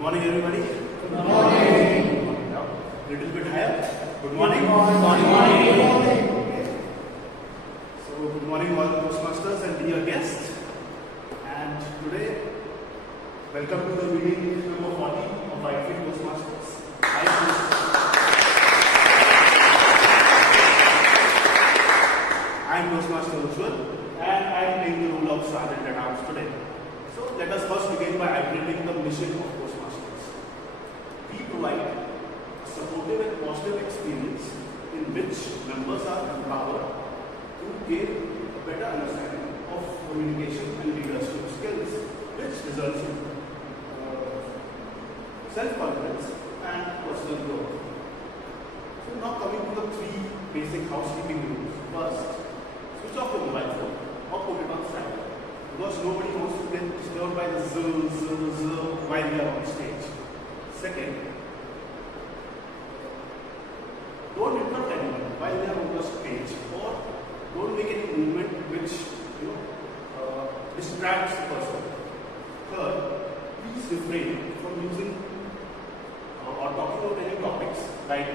morning, everybody. Good morning. Now, little bit higher. Good morning. Good morning. So, good morning, all Toastmasters and dear guests. And today, welcome to the meeting number 40 of Whitefield Toastmasters. I am Toastmaster Ujjwal, and I am playing the role of Sergeant at Arms today. So, let us first begin by highlighting the mission of Toastmasters. We provide a supportive and positive experience in which members are empowered to gain a better understanding of communication and leadership skills, which results in self-confidence and personal growth. So now coming to the three basic housekeeping rules. First, switch off your mobile phone or put it on silent, because nobody wants to get disturbed by the zzz while we are on stage. Second, don't interrupt anyone while they are on the stage, or don't make any movement which distracts the person. Third, please refrain from using or talking about any topics like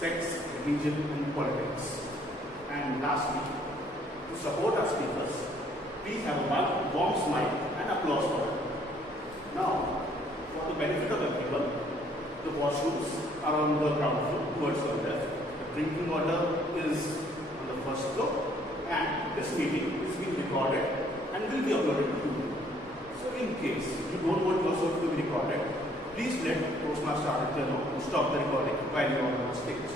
sex, religion, and politics. And lastly, to support our speakers, please have a warm smile and applause for them. Now, for the benefit of everyone, the washrooms are on the ground floor towards the left. The drinking water is on the first floor, and this meeting is being recorded and will be uploaded to YouTube. So, in case you don't want yourself to be recorded, please let Toastmaster Aditya know to stop the recording while you are on stage.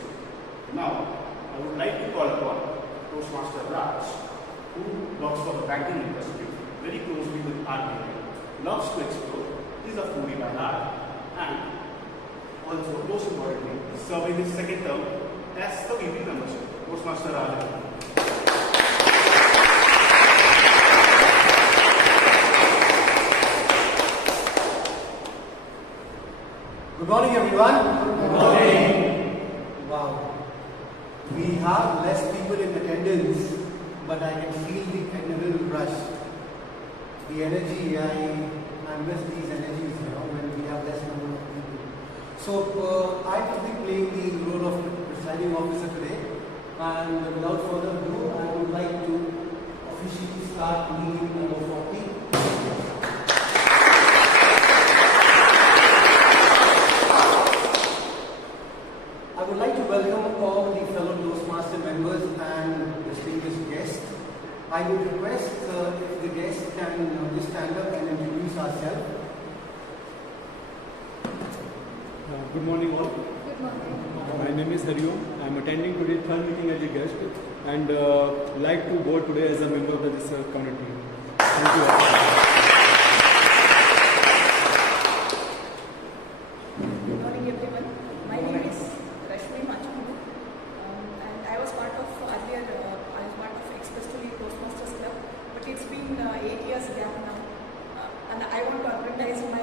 Now, I would like to call upon Toastmaster Raj, who works for the banking industry very closely with RBI, loves to explore, is a foodie by heart, and also, most importantly, is serving his second term as the VP membership. Toastmaster Raj. Good morning, everyone. Good morning. Wow. We have less people in attendance, but I can feel the adrenaline rush. The energy, I miss these energies, when we have less number of people. So, I will be playing the role of presiding officer today. And without further ado, I would like to officially start meeting number 40. I would like to welcome all the fellow Toastmaster members and distinguished guests. I would request if the guests can just stand up and introduce ourselves. Good morning all. Good morning. My name is Hariom. I am attending today's third meeting as a guest and like to board today as a member of this community. Thank you all. Good morning, everyone. My name is Rashmi Machamu, and I was part of earlier. I was part of Express to Lead Toastmasters Club, but it's been 8 years gap now, and I want to advertise my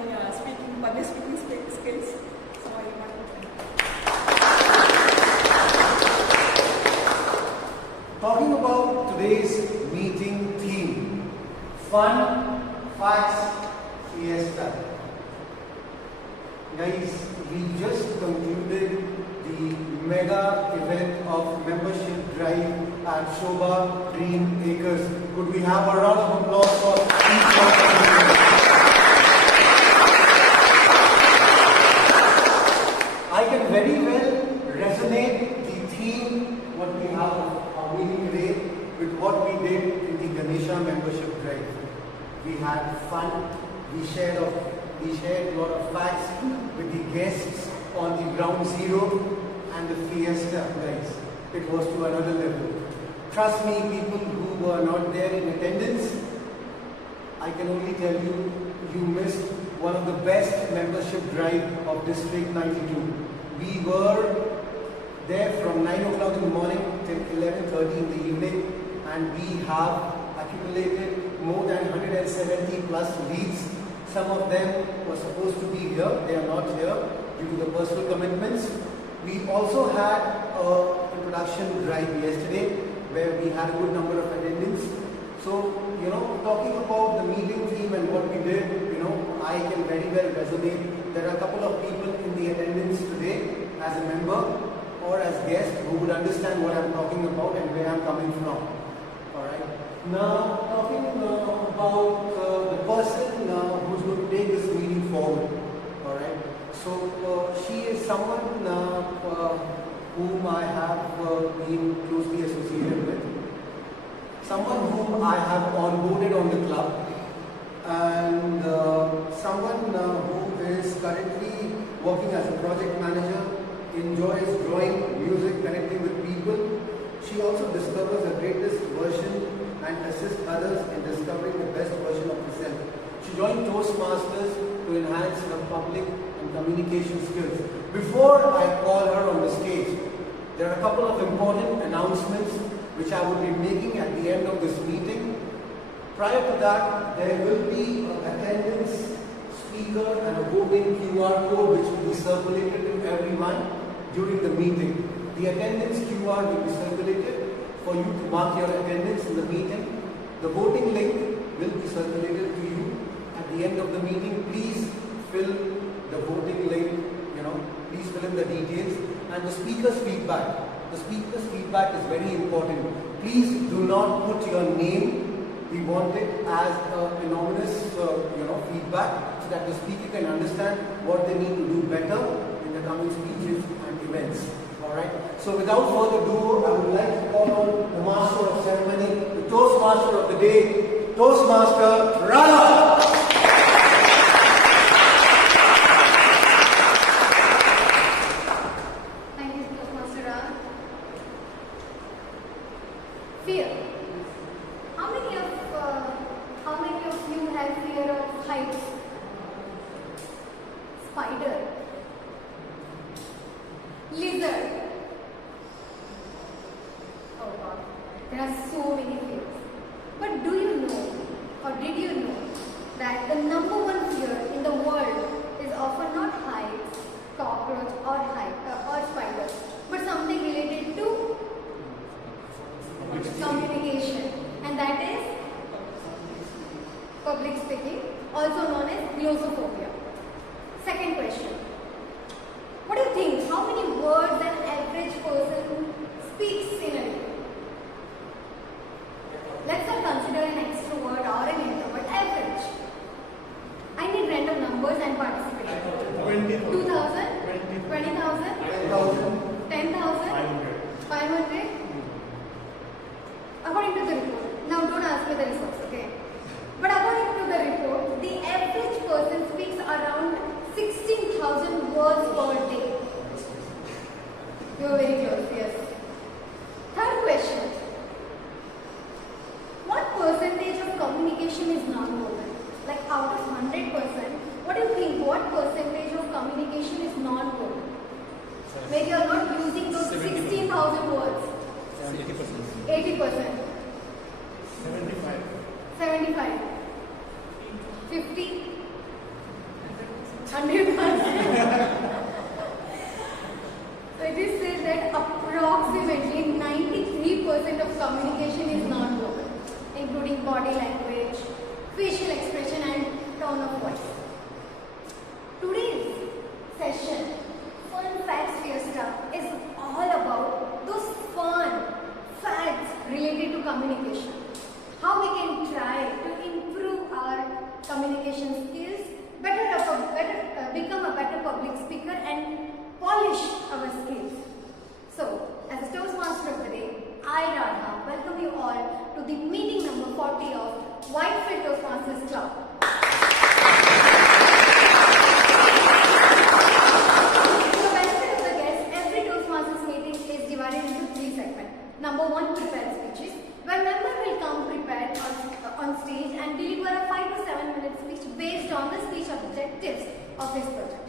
public speaking skills. So I want to thank you. Talking about today's meeting theme, fun, facts, fiesta. Guys, we just concluded the mega event of membership drive at Shobha Dream Acres. Could we have a round of applause for each of them? I can very well resonate the theme, what we have of our meeting today, with what we did in the Ganesha membership drive. We had fun, we shared a lot of facts with the guests on the ground zero and the fiesta, guys. It was to another level. Trust me, people who were not there in attendance, I can only tell you, you missed one of the best membership drive of District 92. We were there from 9 o'clock in the morning till 11:30 in the evening, and we have accumulated more than 170 plus leads. Some of them were supposed to be here, they are not here due to the personal commitments. We also had an introduction drive yesterday where we had a good number of attendants. So, talking about the meeting theme and what we did, I can very well resonate there are a couple of people in the attendance today as a member or as guest who would understand what I'm talking about and where I'm coming from. Alright. Now, talking about the person who's going to take this meeting forward. Alright. So, she is someone whom I have been closely associated with. Someone whom I have onboarded on the club. And someone who is currently working as a project manager, enjoys drawing, music, connecting with people. She also discovers the greatest version and assists others in discovering the best version of herself. She joined Toastmasters to enhance her public and communication skills. Before I call her on the stage, there are a couple of important announcements which I will be making at the end of this meeting. Prior to that, there will be an attendance speaker and a voting QR code which will be circulated to everyone during the meeting. The attendance QR will be circulated for you to mark your attendance in the meeting. The voting link will be circulated to you at the end of the meeting. Please fill the voting link, please fill in the details. And the speaker's feedback. The speaker's feedback is very important. Please do not put your name. We want it as anonymous, feedback, so that the speaker can understand what they need to do better in the coming speeches and events. All right. So, without further ado, I would like to call on the master of ceremony, the Toastmaster of the day, Toastmaster Radha. Thank you, Toastmaster Radha. Fear. How many of you have fear of heights? Spider. Lizard. Oh God, there are so many fears. But do you know, or did you know, that the number one fear in the world is often not heights, cockroach, or spiders, but something related to communication, and that is public speaking, also known as glossophobia. Second question. What do you think? How many words an average person speaks in a day? Let's not consider an extrovert or an introvert. Average. I need random numbers and participation. 2,000? 20,000? 10,000? 500? According to the report. Now don't ask me the results, okay? But according to the report, the average person speaks around 16,000 words per day. You are very close, yes. Third question. What percentage of communication is non-verbal? Like out of 100%, what do you think? What percentage of communication is non-verbal? Where you are not using those 16,000 words. 80%. 75. 50. 100%. So it is said that approximately 93% of communication is non-verbal, including body language, facial expression and tone of voice. Today's session, Fun Facts Fiesta, is all about those fun facts related to communication. How we can try to improve our communication skills, become a better public speaker and polish our skills. So, as a Toastmaster of the day, I, Radha, welcome you all to the meeting number 40 of Whitefield Toastmasters Club. To the benefit of the guests, every Toastmasters meeting is divided into 3 segments. Number 1, prepared speeches, where members will come prepared on stage and deliver a 5 to 7 minute speech based on the speech objectives of his project.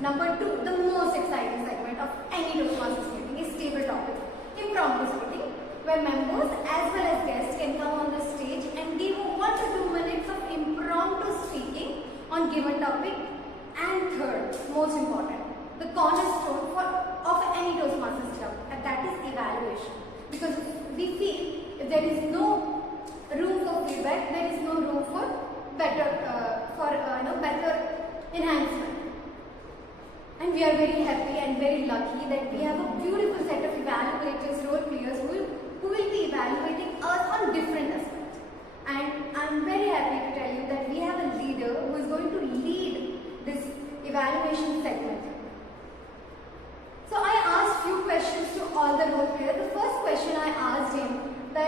Number 2, the most exciting segment of any Toastmasters meeting is table topics, impromptu speaking, where members as well as guests can come on the stage and give 1 to 2 minutes of impromptu speaking on given topic. And third, most important, the cornerstone of any Toastmasters club, and that is evaluation. Because we feel if there is no room for feedback, there is no room for better enhancement.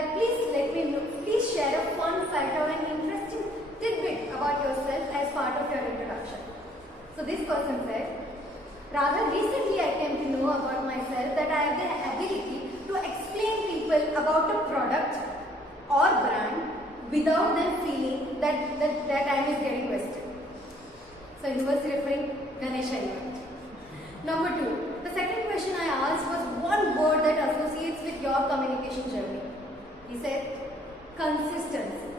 that please share a fun fact or an interesting tidbit about yourself as part of your introduction. So this person said, rather recently I came to know about myself that I have the ability to explain people about a product or brand without them feeling that their time is getting wasted. So he was referring Ganesha event. Number 2, the second question I asked was one word that associates with your communication journey. He said consistency.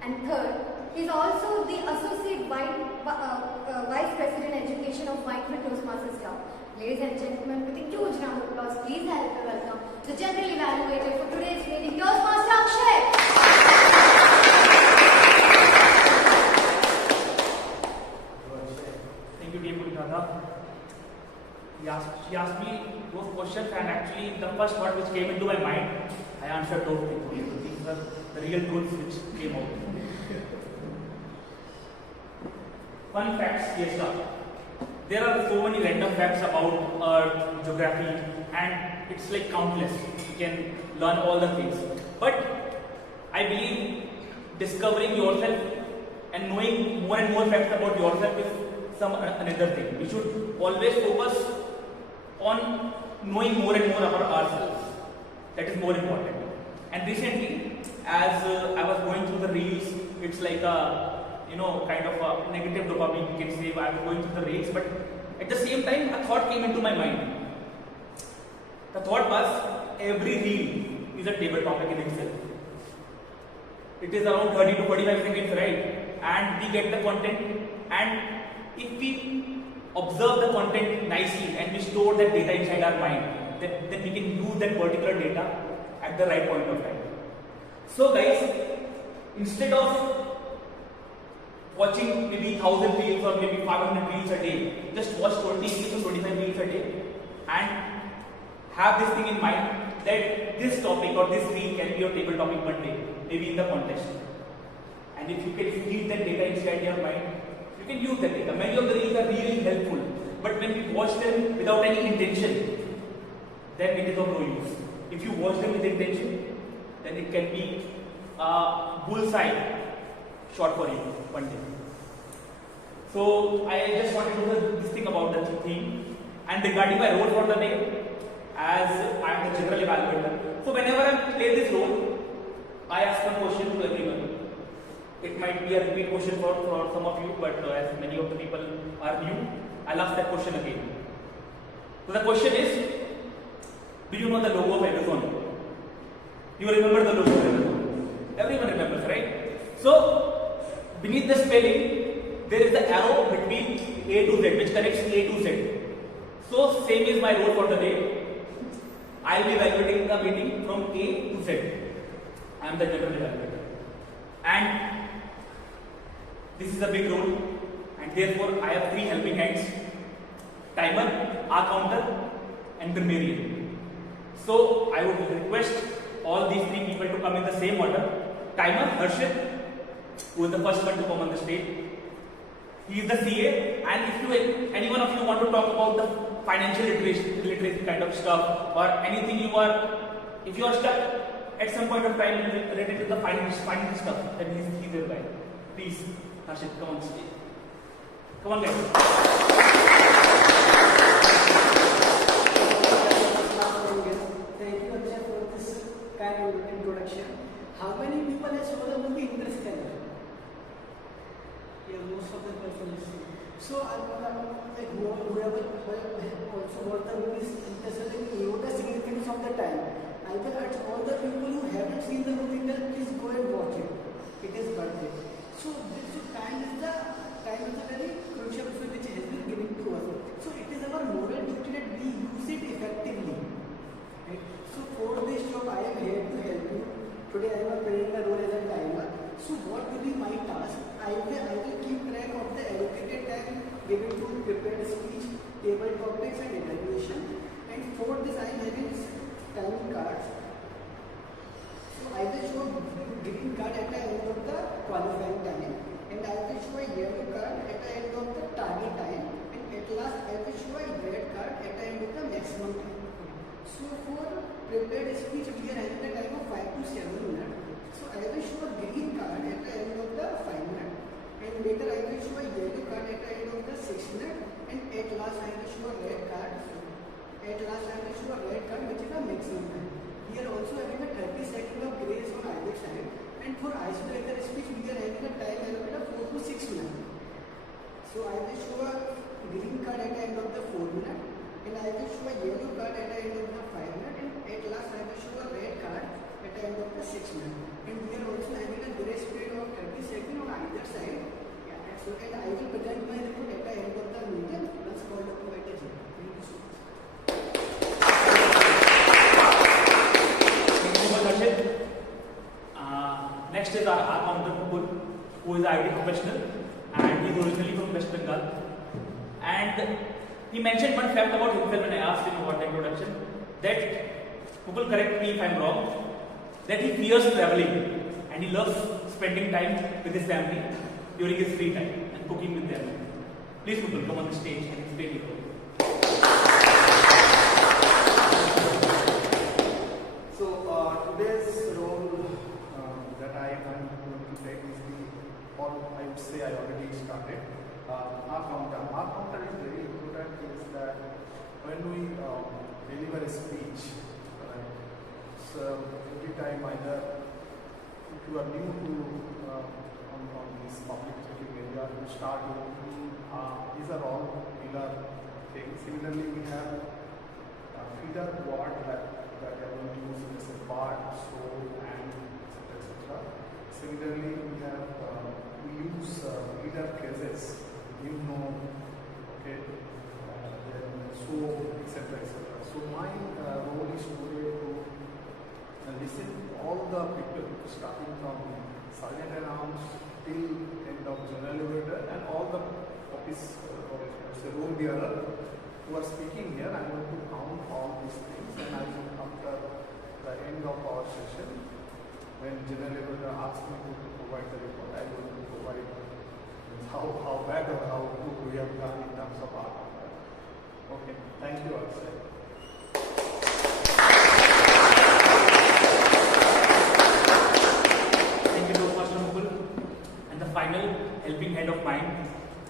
And third, he is also the Associate Vice President Education of Whitefield Toastmasters Club. Ladies and gentlemen, with a huge round of applause, please help me welcome the General Evaluator for today's meeting, Toastmaster Akshay. Thank you, dear Purikada. She asked me those questions, and actually the first word which came into my mind, I answered those things. These were the real truths which came out. Fun facts, yes sir. There are so many random facts about Earth, geography, and it's like countless. You can learn all the things. But I believe discovering yourself and knowing more and more facts about yourself is another thing. We should always focus on knowing more and more about ourselves. That is more important. And recently, as I was going through the reels, it's like a kind of a negative dopamine, you can say. I was going through the reels, but at the same time, a thought came into my mind. The thought was, every reel is a table topic in itself. It is around 30 to 45 seconds, right? And we get the content, and if we observe the content nicely and we store that data inside our mind, then we can use that particular data at the right point of time. So guys, instead of watching maybe 1000 reels or maybe 500 reels a day, just watch 20 reels or 25 reels a day and have this thing in mind that this topic or this reel can be your table topic one day, maybe in the contest. And if you can feed that data inside your mind, you can use that data. Many of the reels are really helpful, but when we watch them without any intention, then it is of no use. If you watch them with intention, then it can be a bullseye shot for you one day. So I just wanted to know this thing about the theme. And regarding my role for the day, as I am the general evaluator, so whenever I play this role, I ask one question to everyone. It might be a repeat question for some of you, but as many of the people are new, I'll ask that question again. So the question is, do you know the logo of Amazon? You remember the logo of Amazon? Everyone remembers, right? So beneath the spelling, there is the arrow between A to Z, which connects A to Z. So same is my role for the day. I will be evaluating the meeting from A to Z. I am the general evaluator. And this is a big role, and therefore I have 3 helping hands: timer, R counter, and grammarian. So I would request all these 3 people to come in the same order. Timer, Harshit, who is the first one to come on the stage. He is the CA, and if any one of you want to talk about the financial literacy kind of stuff, or anything if you are stuck at some point of time related to the finance stuff, then he's there by. Please, Harshit, come on stage. Come on, guys. Thank you, Akshay, for this kind of introduction. How many people have saw the movie Interstellar? Yeah, most of the people have seen. So like whoever also watched the movie Interstellar, know the significance of the time. I will urge all the people who haven't seen the movie, please go and watch it. It is worth it. So time is a very crucial issue which has been given to us. So it is our moral duty that we use it effectively. Right? So for this job, I am here to help you. Today I am playing a role as a timer. So what will be my task? I will keep track of the allocated time given to prepared speech, table topics and evaluation. And for this I am having time cards. So I will show green card at the end of the qualifying time, and I will show a yellow card at the end of the target time, and at last I will show a red card at the end of the maximum time. So for prepared speech we are having the time of 5 to to 7 minutes. So I will show a green card at the end of the 5 minutes, and later I will show a yellow card at the end of the 6 minutes, and at last I will show a red card. At last I will show a red card, which is the maximum time. Here also having a 30 seconds of grace on either side, and for icebreaker speech we are having a time allocated of 4 to 6 minutes. So I will show a green card at the end of the 4 minutes, and I will show a yellow card at the end of the 5 minutes, and at last I will show a red card at the end of the 6 minutes. And we are also having a grace period of 30 seconds on either side. Yeah, so and I will present my report at the end of the meeting once called up by the judge. Thank you so much. Thank you so much, Harshit. Next is our counter Mukul, who is an IT professional and he is originally from West Bengal. And he mentioned one fact about himself when I asked him about the introduction, that, Mukul, correct me if I am wrong, that he fears traveling and he loves spending time with his family during his free time and cooking with them. Please, Mukul, come on the stage and explain your role. So today's role that I am going to take is or I would say I already started. Our counter is very important. Is that when we deliver a speech, right? So every time either if you are new to on this public speaking area, you start with these are all pillar things. Similarly, we have feeder word that are going to use as a part, so, and etc. Similarly, we have we use feeder phrases, okay, then so, etc. So my role is today to listen to all the people starting from sergeant announs till end of general elevator and all the office role bearer who are speaking here. I'm going to count all these things, and I will, after the end of our session, when general elevator asks me to provide the report, I will provide how bad or how good we have done in terms of our conduct. Okay, thank you, Akshay. Thank you, Toastmaster Mukul. And the final helping hand of mine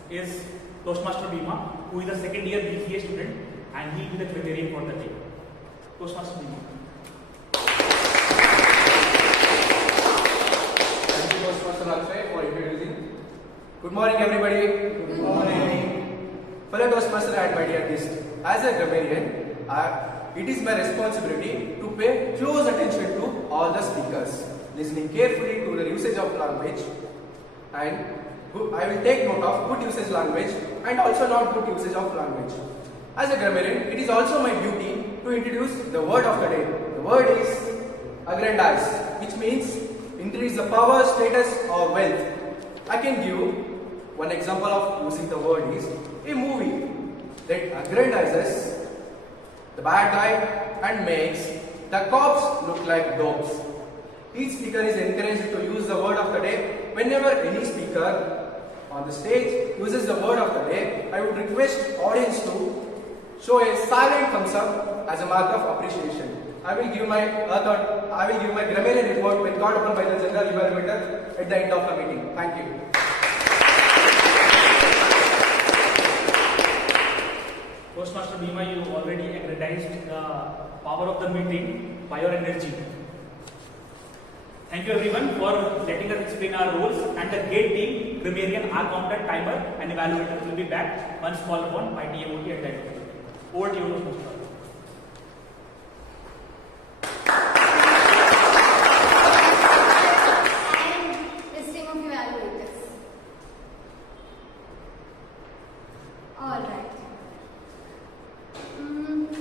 is Toastmaster Bhima, who is a second year BCA student, and he will be the grammarian for the day. Toastmaster Bhima. Thank you, Toastmaster Akshay, for introducing. Good morning, everybody. Good morning. Fellow Toastmaster and my dear guest, as a grammarian, it is my responsibility to pay close attention to all the speakers, listening carefully to the usage of language, and I will take note of good usage language and also not good usage of language. As a grammarian, it is also my duty to introduce the word of the day. The word is aggrandize, which means increase the power, status or wealth. I can give one example of using the word is a movie that aggrandizes the bad guy and makes the cops look like dogs. Each speaker is encouraged to use the word of the day. Whenever any speaker on the stage uses the word of the day, I would request audience to show a silent thumbs up as a mark of appreciation. I will give my grammarian report when called upon by the general evaluator at the end of the meeting. Thank you. Toastmaster Bhima, you already aggrandized the power of the meeting by your energy. Thank you everyone for letting us explain our roles, and the GATE team, grammarian, R-counter, timer and evaluator will be back once called upon by TMOT at that time. Over to you, Toastmaster. And listing of evaluators. Alright.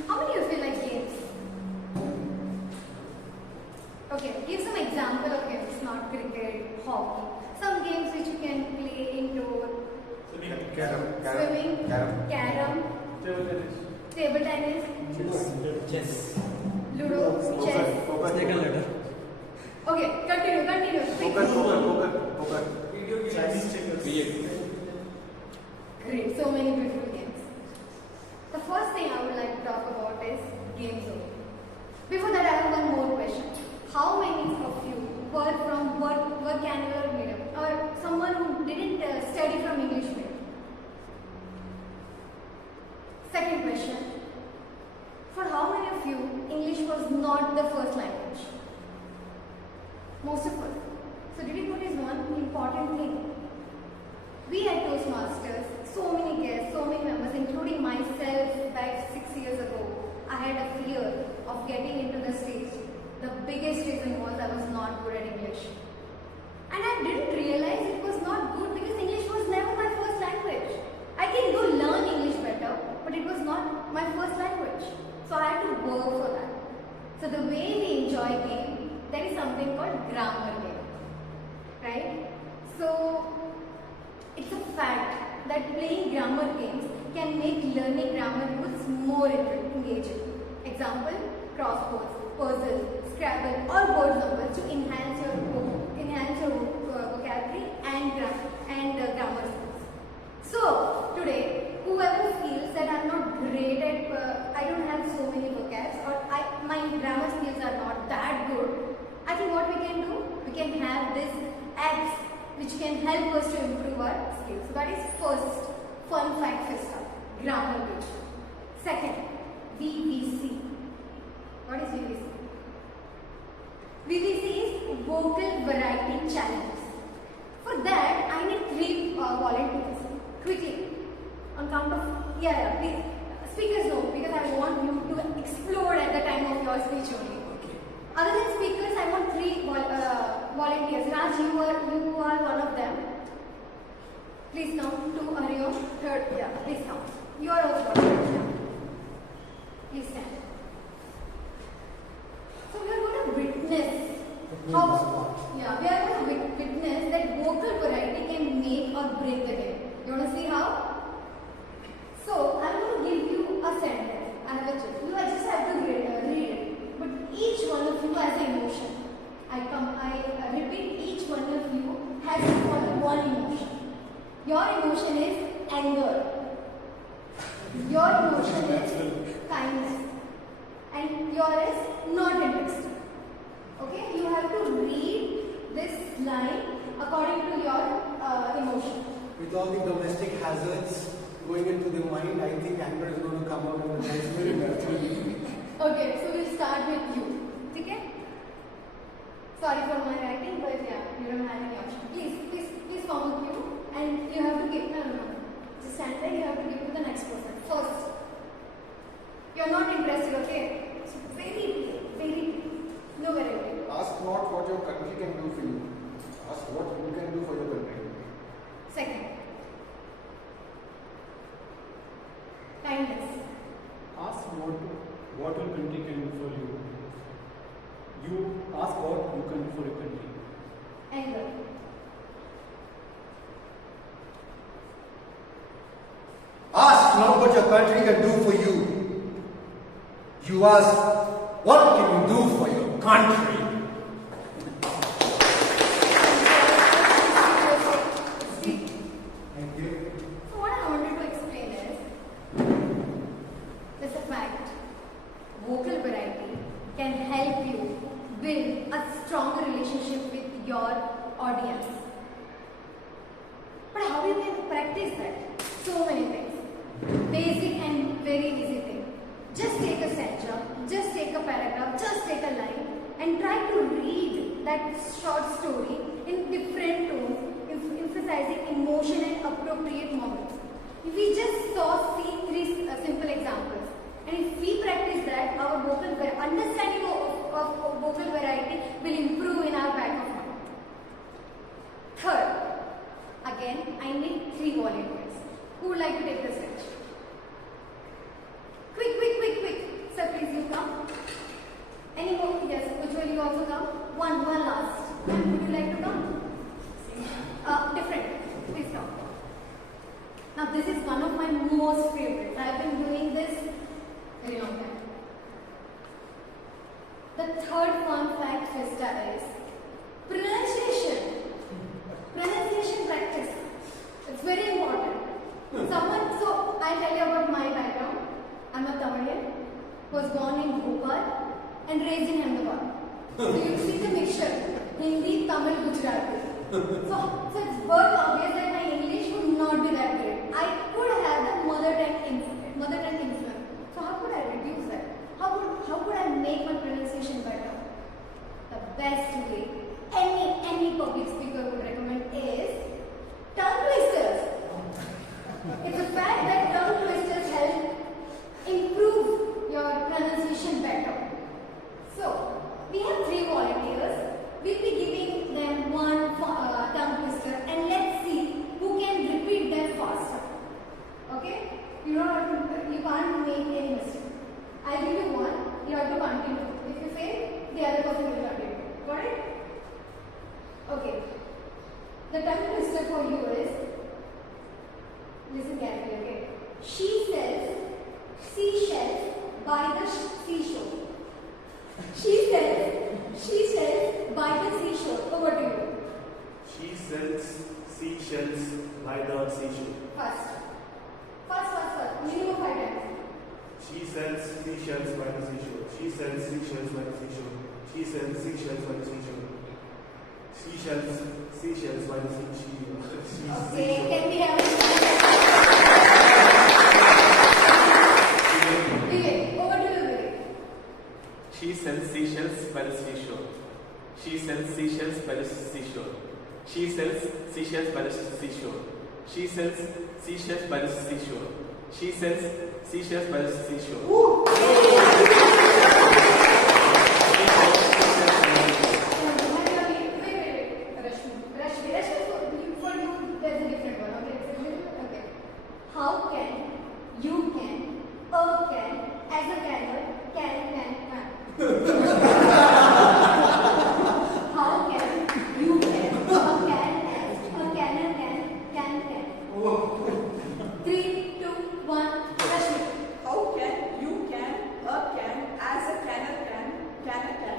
How many of you like games? Okay, give some example of games, not cricket, hockey. Some games which you can play indoor. Swimming, carom, table tennis, Chess. ludo, chess. Snake and ladder. Okay, continue. Poker. Chinese checkers. Great, so many beautiful games. The first thing I would like to talk about is game zone. Before that, I have one more question. How many of question. For how many of you, English was not the first language? Most of us. So did you notice one important thing? We at Toastmasters, so many guests, so many members, including myself back 6 years ago, I had a fear of getting into the stage. The biggest reason was I was not good at English. And I didn't realize it was not good because English was never my first language. I can go learn English better, but it was not my first language. So I had to work for that. So the way we enjoy game, there is something called grammar game. Right? So it's a fact that playing grammar games can make learning grammar rules more engaging. Example, crosswords, puzzles, Scrabble or word numbers to enhance your vocabulary and grammar skills. So today, whoever feels that I'm not great at, I don't have so many vocabs or my grammar skills are not that good, I think what we can do, we can have this apps which can help us to improve our skills. So that is first fun fact for start, grammar bridge. Second, VVC. What is VVC? VVC is Vocal Variety Challenges. For that, I need 3 volunteers. Quickly. On count of, please. Speakers no, because I want you to explode at the time of your speech only. Okay. Other than speakers, I want 3 volunteers. Raj, you are one of them. Please come to Arion. Third, please come. You are also volunteer. Please stand. So we are going to witness how, we are going to witness that vocal variety can make or break the game. You want to see how? So I am going to give you a sentence. I have a check. You just have to read it. But each one of you has an emotion. I repeat, each one of you has one emotion. Your emotion is anger. Your emotion is kindness. And yours is not interested. Okay? You have to read this line according to your emotion. With all the domestic hazards going into the mind, I think anger is going to come out in the next minute. Okay, so we'll start with you. Okay? Sorry for my writing, but you don't have any option. Please form a queue and you have to give, no. Just stand there, you have to give to the next person. First. You're not interested, okay? So very plain. No variety. Ask not what your country can do for you. Ask what you can do for your country. Second. Kindness. Ask what your country can do for you. You ask what you can do for your country. Anger. Ask not what your country can do for you. You ask, what can you do for your country? Thank you. So what I wanted to explain is, there's a fact, vocal variety can help you build a stronger relationship with your audience. But how you can practice that? So many things. Basic and very easy thing. Just take a sentence, just take a paragraph, just take a line and try to read that short story in different tones, emphasizing emotion and appropriate moments. We just see 3 simple examples. And if we practice that, our understanding of vocal variety will improve in our back of mind. Third, again, I need 3 volunteers. Who would like to take the stage? Quick. Sir, please you come. Any more? Yes, Ujjwal, you also come. One last. Ma'am, would you like to come? Different. Please come. Now this is one of my most favorites. I have been doing this very long time. The third fun fact, Vista, is pronunciation. Pronunciation practice. It's very important. So I'll tell you about my background. I'm a Tamilian, was born in Bhopal and raised in Ahmedabad. So you see the mixture, Hindi, Tamil, Gujarati. So it's very obvious that my English would not be that great. I could have the mother tongue influence. how could I make my pronunciation better? The best way any public speaker would recommend is tongue twisters. It's a fact that tongue twisters help improve your pronunciation better. So, we have 3 volunteers. We'll be giving them one tongue twister and let's see who can repeat them faster. Okay? You can't make any mistake. I'll give you one, you have to continue. If you fail, the other person will continue. Got it? Okay. The tongue twister for you is, listen carefully, okay? She sells seashells by the seashore. She sells by the seashore. Over to you. She sells seashells by the seashore. Fast. Minimum 5 times. She sells seashells by the seashore. She sells seashells by the seashore. She sells seashells by the seashore. Seashells by the seashore. Okay, can we have Vivek, over to you, Vivek. She sells seashells by the seashore. She sells seashells by the seashore. She sells seashells by the seashore. She sells seashells by the seashore. She sells seashells by the seashore. Rashmi, for you, there's a different one. Okay. How can, you can, as a can. How can, you can, a can. 3, 2, 1, Rashmi. How can, you can, a can, as a canner can a can.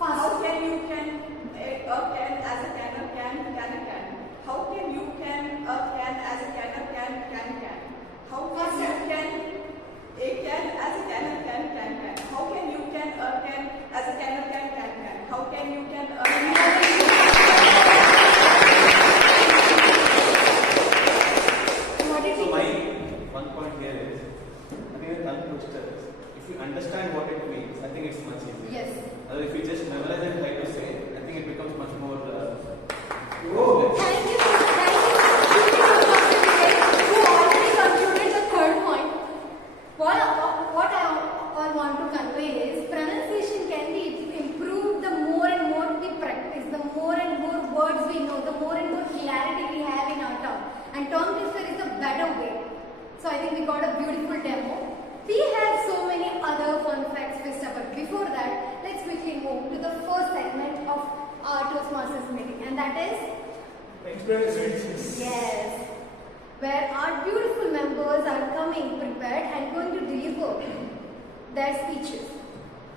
How can you can, a can, as a canner can a can. How can you can, a can, as a canner can. How can you can, a can, as a canner can. How can you can, a can, as a canner can. How can you can, a So my one point here is, I think a tongue twister, if you understand what it means, I think it's much easier. Yes. If you just memorize and try to say, I think it becomes much more. Thank you. Who already concluded the third point. What I want to convey is pronunciation can be improved the more and more we practice, the more and more words we know, the more and more clarity we have in our tongue. And tongue twister is a better way. So I think we got a beautiful demo. We have so many other fun facts, Vista, but before that, let's quickly move to the first segment of our Toastmasters meeting, and that is yes, where our beautiful members are coming prepared and going to deliver their speeches.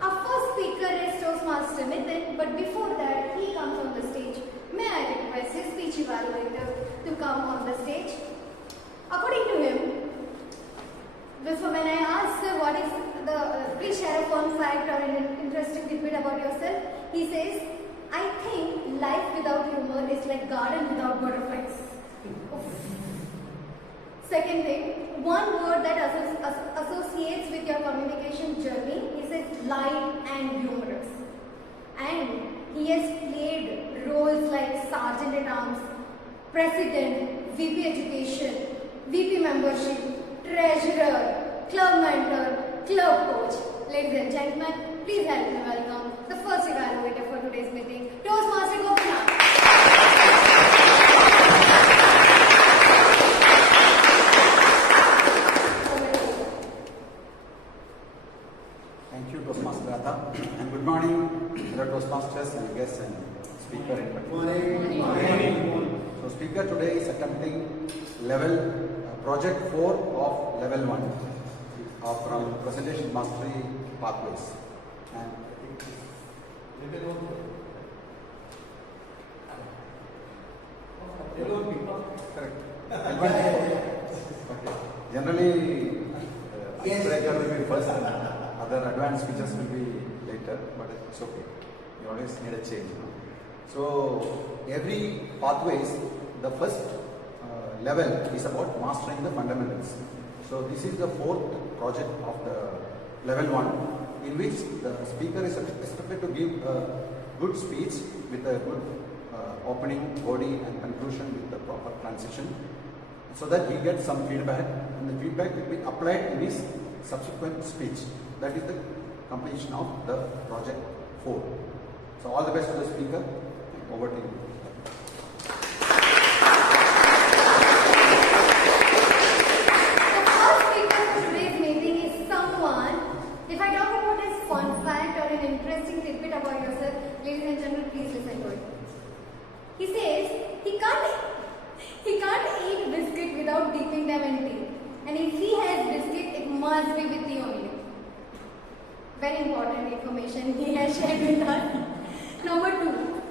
Our first speaker is Toastmaster Nitin, but before that, he comes on the stage. May I request his speech evaluator to come on the stage? According to him, before when I asked sir what is the, please share a fun fact or an interesting tidbit about yourself, he says, I think life without humor is like garden without butterflies. Second thing, one word that associates with your communication journey, he says light and humorous. And he has played roles like Sergeant at Arms, President, VP Education, VP Membership, Treasurer, Club Mentor, Club Coach. Ladies and gentlemen, please help me welcome the first evaluator for today's meeting, Toastmaster Gopinath. Thank you, Toastmaster Radha, and good morning, fellow Toastmasters and guests and speaker in particular. Good morning. So, speaker today is attempting project 4 of level 1 from presentation mastery pathways. And correct. Generally, icebreaker will be first, and other advanced features will be later, but it's okay. You always need a change. So, every pathways, the first level is about mastering the fundamentals. So, this is the 4th project of the level 1. in which the speaker is expected to give a good speech with a good opening, body and conclusion with the proper transition, so that he gets some feedback, and the feedback will be applied in his subsequent speech. That is the completion of the project 4. So all the best to the speaker. Over to you. The first speaker for today's meeting is someone, if I talk about his fun fact or an interesting tidbit about yourself, ladies and gentlemen, please listen to it. He says he can't eat biscuit without dipping them in tea. And if he has biscuit, it must be with tea only. Very important information he has shared with us. Number 2.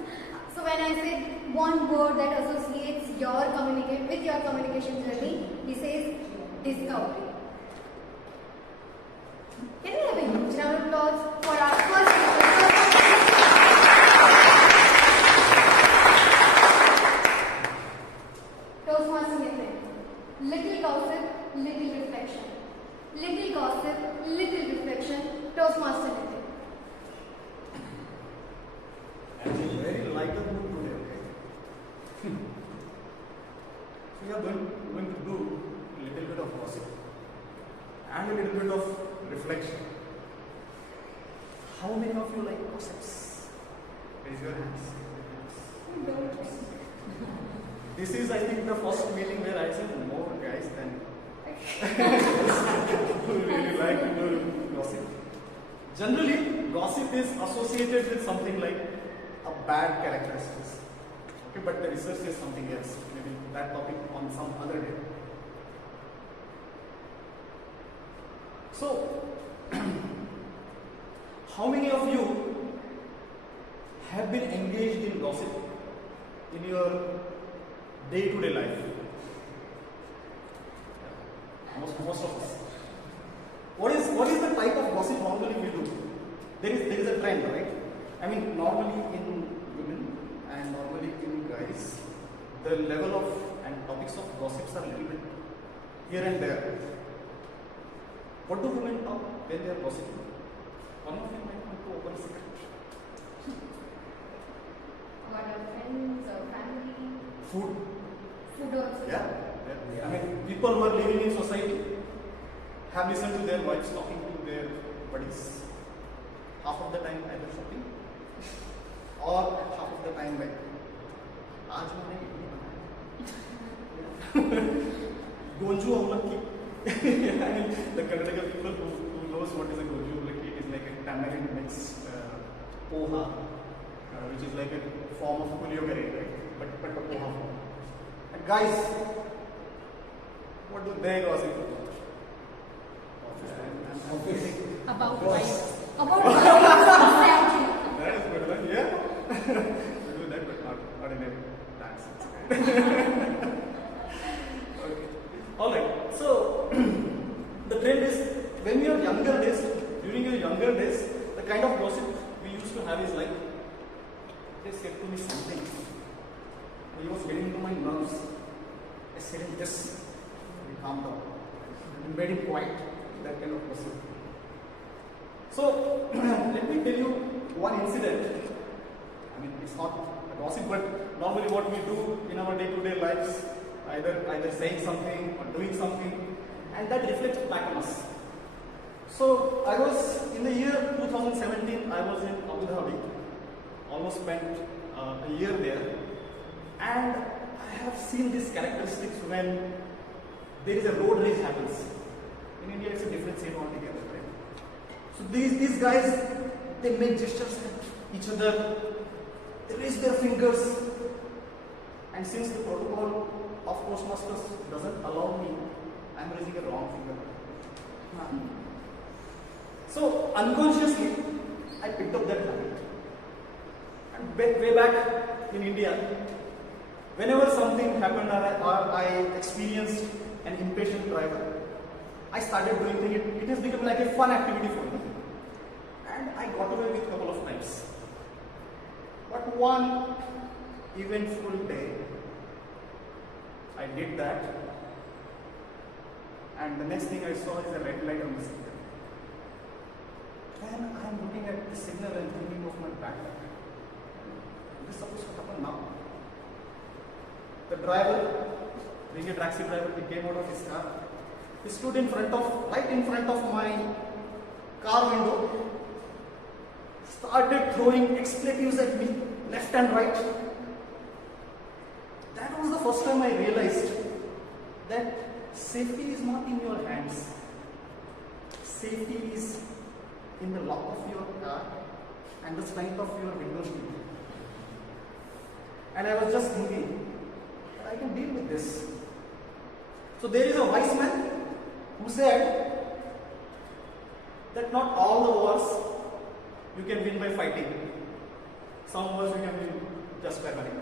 So when I said one word that associates with your communication journey, he says discovery. Can we have a huge round of applause for our first speaker? Toastmaster Nitin. Little gossip, little reflection. Little gossip, little reflection. Toastmaster Nitin. I'm in a very lighter mood today, okay? So we are going to do a little bit of gossip and a little bit of reflection. How many of you like gossips? Raise your hands. This is, I think, the first meeting where I said more guys than who really like to do gossip. Generally, gossip is associated with something like a bad characteristics. Okay, but the research says something else. Maybe that topic on some other day. So, how many of you have been engaged in gossip in your day-to-day life? Most of us. What is the type of gossip normally we do? There is a trend, right? I mean, normally in women and normally in guys, the level of and topics of gossips are a little bit here and there. What do women talk when they are gossiping? One of you might want to open a secret. About our friends or family. Food. Food also. Yeah. I mean, people who are living in society have listened to their wives talking to their buddies. Half of the time either shopping or half of the time like, आज मैंने इडली बनाई. Gonju avlakki. I mean, the Karnataka people who knows what is a gonju avlakki, it is like a tamarind mixed poha, which is like a form of puliyogare, right? But a poha form. And guys, what do they gossip about? About wives. About wives. That is good one, yeah. We do that, but not in a dance. Okay. Alright, so the trend is when we are younger days, during your younger days, the kind of gossip we used to have is like, they said to me something. He was getting into my nerves. I said him this. He calmed down. He made him quiet. That kind of gossip. So let me tell you one incident. I mean, it's not a gossip, but normally what we do in our day-to-day lives, either saying something or doing something, and that reflects back on us. So I was in the year 2017. I was in Abu Dhabi. Almost spent a year there, and I have seen these characteristics when there is a road rage happens. In India, it's a different scene altogether, right? So these guys, they make gestures at each other, they raise their fingers, and since the protocol of Toastmasters doesn't allow me, I'm raising a wrong finger. So unconsciously, I picked up that habit. And way back in India, whenever something happened or I experienced an impatient driver, I started doing things. It has become like a fun activity for me. And I got away with a couple of times. But one eventful day, I did that. And the next thing I saw is a red light on the signal. Then I am looking at the signal and thinking of my backpack. This is supposed to happen now. The driver, being a taxi driver, he came out of his car. He stood right in front of my car window, started throwing expletives at me, left and right. That was the first time I realized that safety is not in your hands. Safety is in the lock of your car and the strength of your window seat. And I was just thinking, I can deal with this. So there is a wise man who said that not all the wars you can win by fighting. Some wars you can win just by running.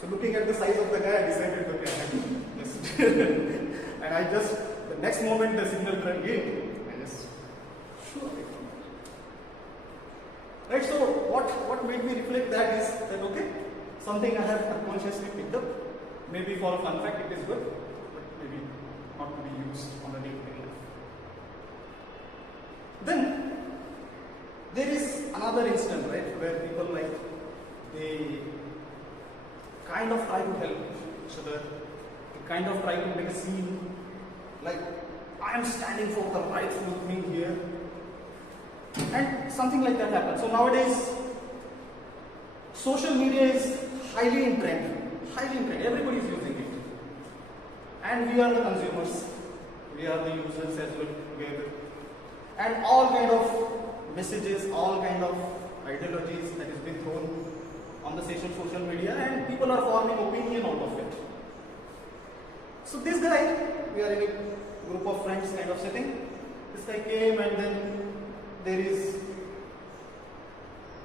So looking at the size of the guy, I decided, okay, I can do this. And I just, the next moment the signal turned came, I just shoo away from it. Right, so what made me reflect that is that, okay, something I have unconsciously picked up. Maybe for a fun fact it is good, but maybe not to be used on a day-to-day life. Then there is another instance, right, where people they kind of try to help each other, they kind of try to make a scene, like I am standing for the rightful thing here, and something like that happens. So nowadays, social media is highly in trend. Everybody is using it, and we are the consumers, we are the users as well together, and all kind of messages, all kind of ideologies that is being thrown on the social media, and people are forming opinion out of it. So this guy, we are in a group of friends kind of setting. This guy came, and then there is,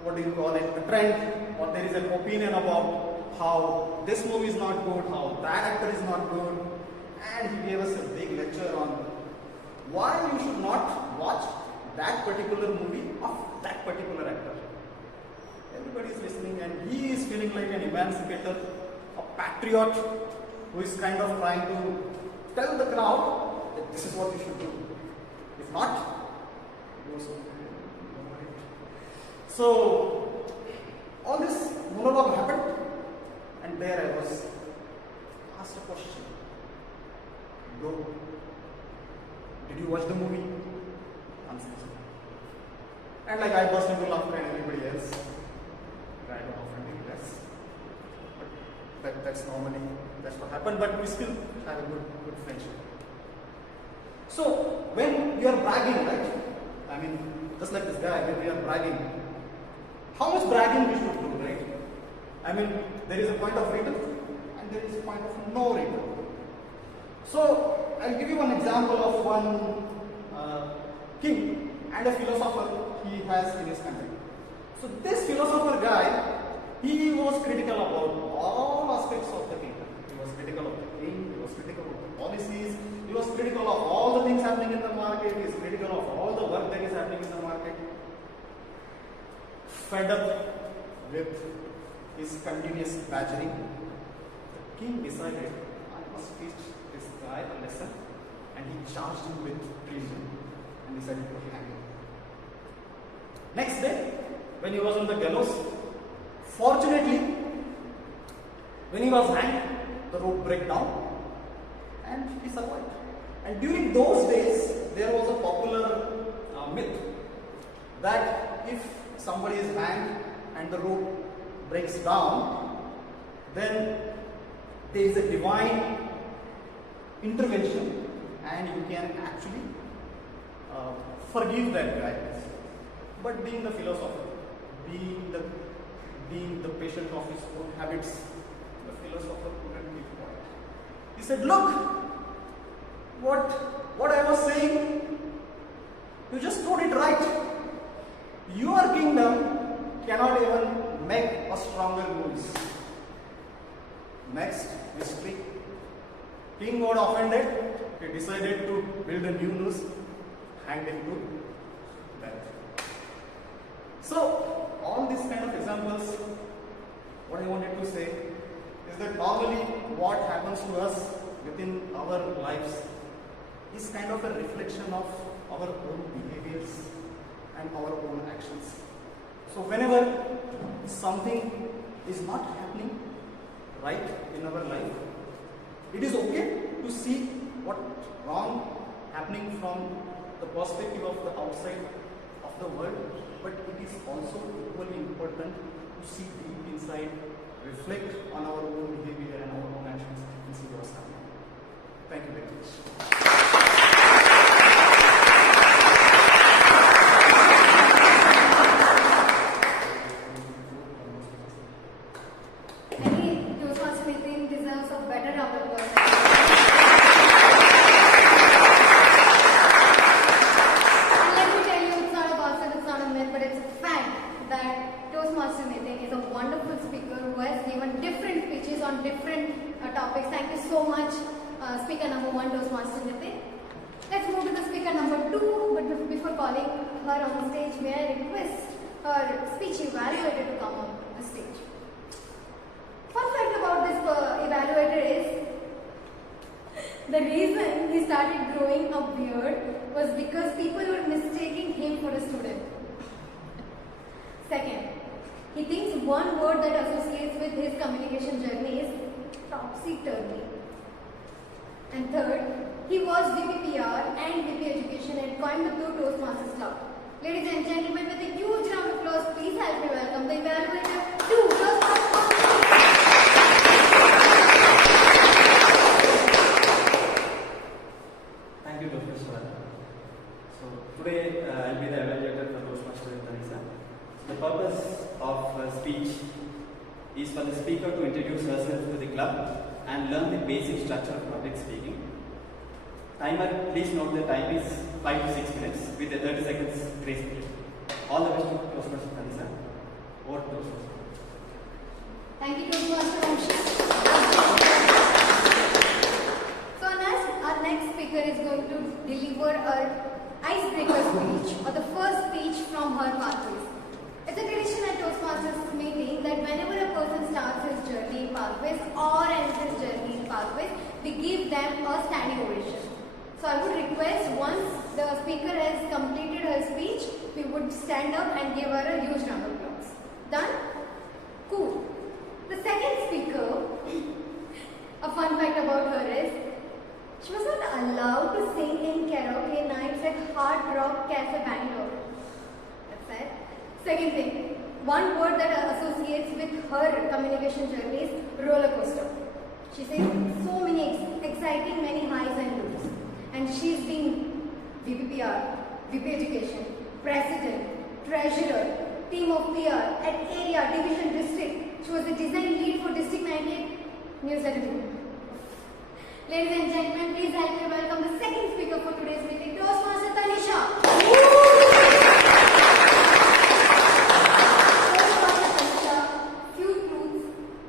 what do you call it, a trend, or there is an opinion about how this movie is not good, how that actor is not good, and he gave us a big lecture on why you should not watch that particular movie of that particular actor. Everybody is listening, and he is feeling like an emancipator, a patriot who is kind of trying to tell the crowd that this is what you should do. If not, it goes on. So all this monologue happened, and there I was asked a question. Bro, did you watch the movie? Answer. And I burst into laughter, and everybody else tried to offer me less. But that's what happened, but we still have a good friendship. So when we are bragging, right? I mean, just like this guy, when we are bragging, how much bragging we should do, right? I mean, there is a point of return and there is a point of no return. So I'll give you one example of one king and a philosopher he has in his country. So this philosopher guy, he was critical about all aspects of the kingdom. He was critical of the king, he was critical of the policies, he was critical of all the things happening in the market, he is critical of all the work that is happening in the market. Fed up with his continuous badgering, the king decided, I must teach this guy a lesson, and he charged him with treason and decided to hang him. Next day, when he was on the gallows, fortunately, when he was hanged, the rope broke down and he survived. And during those days, there was a popular myth that if somebody is hanged and the rope breaks down, then there is a divine intervention and you can actually forgive that guy. But being the philosopher, being the patient of his own habits, the philosopher couldn't keep quiet. He said, look, what I was saying, you just told it right. Your kingdom cannot even make a stronger rules. Next, history. King got offended, he decided to build a new noose, hanged him to death. So, all these kind of examples, what I wanted to say is that normally what happens to us within our lives is kind of a reflection of our own behaviors, and our own actions. So whenever something is not happening right in our life, it is okay to see what wrong happening from the perspective of the outside of the world, but it is also equally important to see deep inside, reflect on our own behavior and our own actions and see what's happening. Thank you very much. Any Toastmaster meeting deserves a better round of applause. And let me tell you, it's not a gossip, it's not a myth, but it's a fact that Toastmaster meeting is a wonderful speaker who has given different speeches on different topics. Thank you so much, speaker number 1, Toastmaster meeting. Let's move to the speaker number 2, but before calling her on stage, may I request her speech evaluator to come on the stage. Fun fact about this evaluator is the reason he started growing a beard was because people were mistaking him for a student. Second, he thinks one word that associates with his communication journey is topsy-turvy. And third, he was VPPR and VP Education at Coimbatore Toastmasters Club. Ladies and gentlemen, with a huge round of applause, please help me welcome the evaluator to Toastmasters. Thank you, Dr. Swara. So today I'll be the evaluator for Toastmaster in Tanisa. The purpose of speech is for the speaker to introduce herself to the club and learn the basic structure of public speaking. Timer, please note the time is 5 to 6 minutes with a 30 seconds grace period. All the best to Toastmaster Tanisa. Over to Toastmaster. Thank you, Toastmaster Ramshis. So our next speaker is going to deliver an icebreaker speech or the first speech from her pathways. It's a tradition at Toastmasters meeting that whenever a person starts his journey in pathways or ends his journey in pathways, we give them a standing ovation. So I would request once the speaker has completed her speech, we would stand up and give her a huge round of applause. Done? Cool. The second speaker, a fun fact about her is, she was not allowed to sing in karaoke nights at Hard Rock Cafe, Bangalore. That's it. Second thing, one word that associates with her communication journey is roller coaster. She says so many exciting, many highs and lows. And she's been VPPR, VP Education, President, Treasurer, Team of PR at Area, Division, District. She was the design lead for District 98 News 17. Ladies and gentlemen, please help me welcome the second speaker for today's meeting, Toastmaster Tanisha. Toastmaster Tanisha, few truths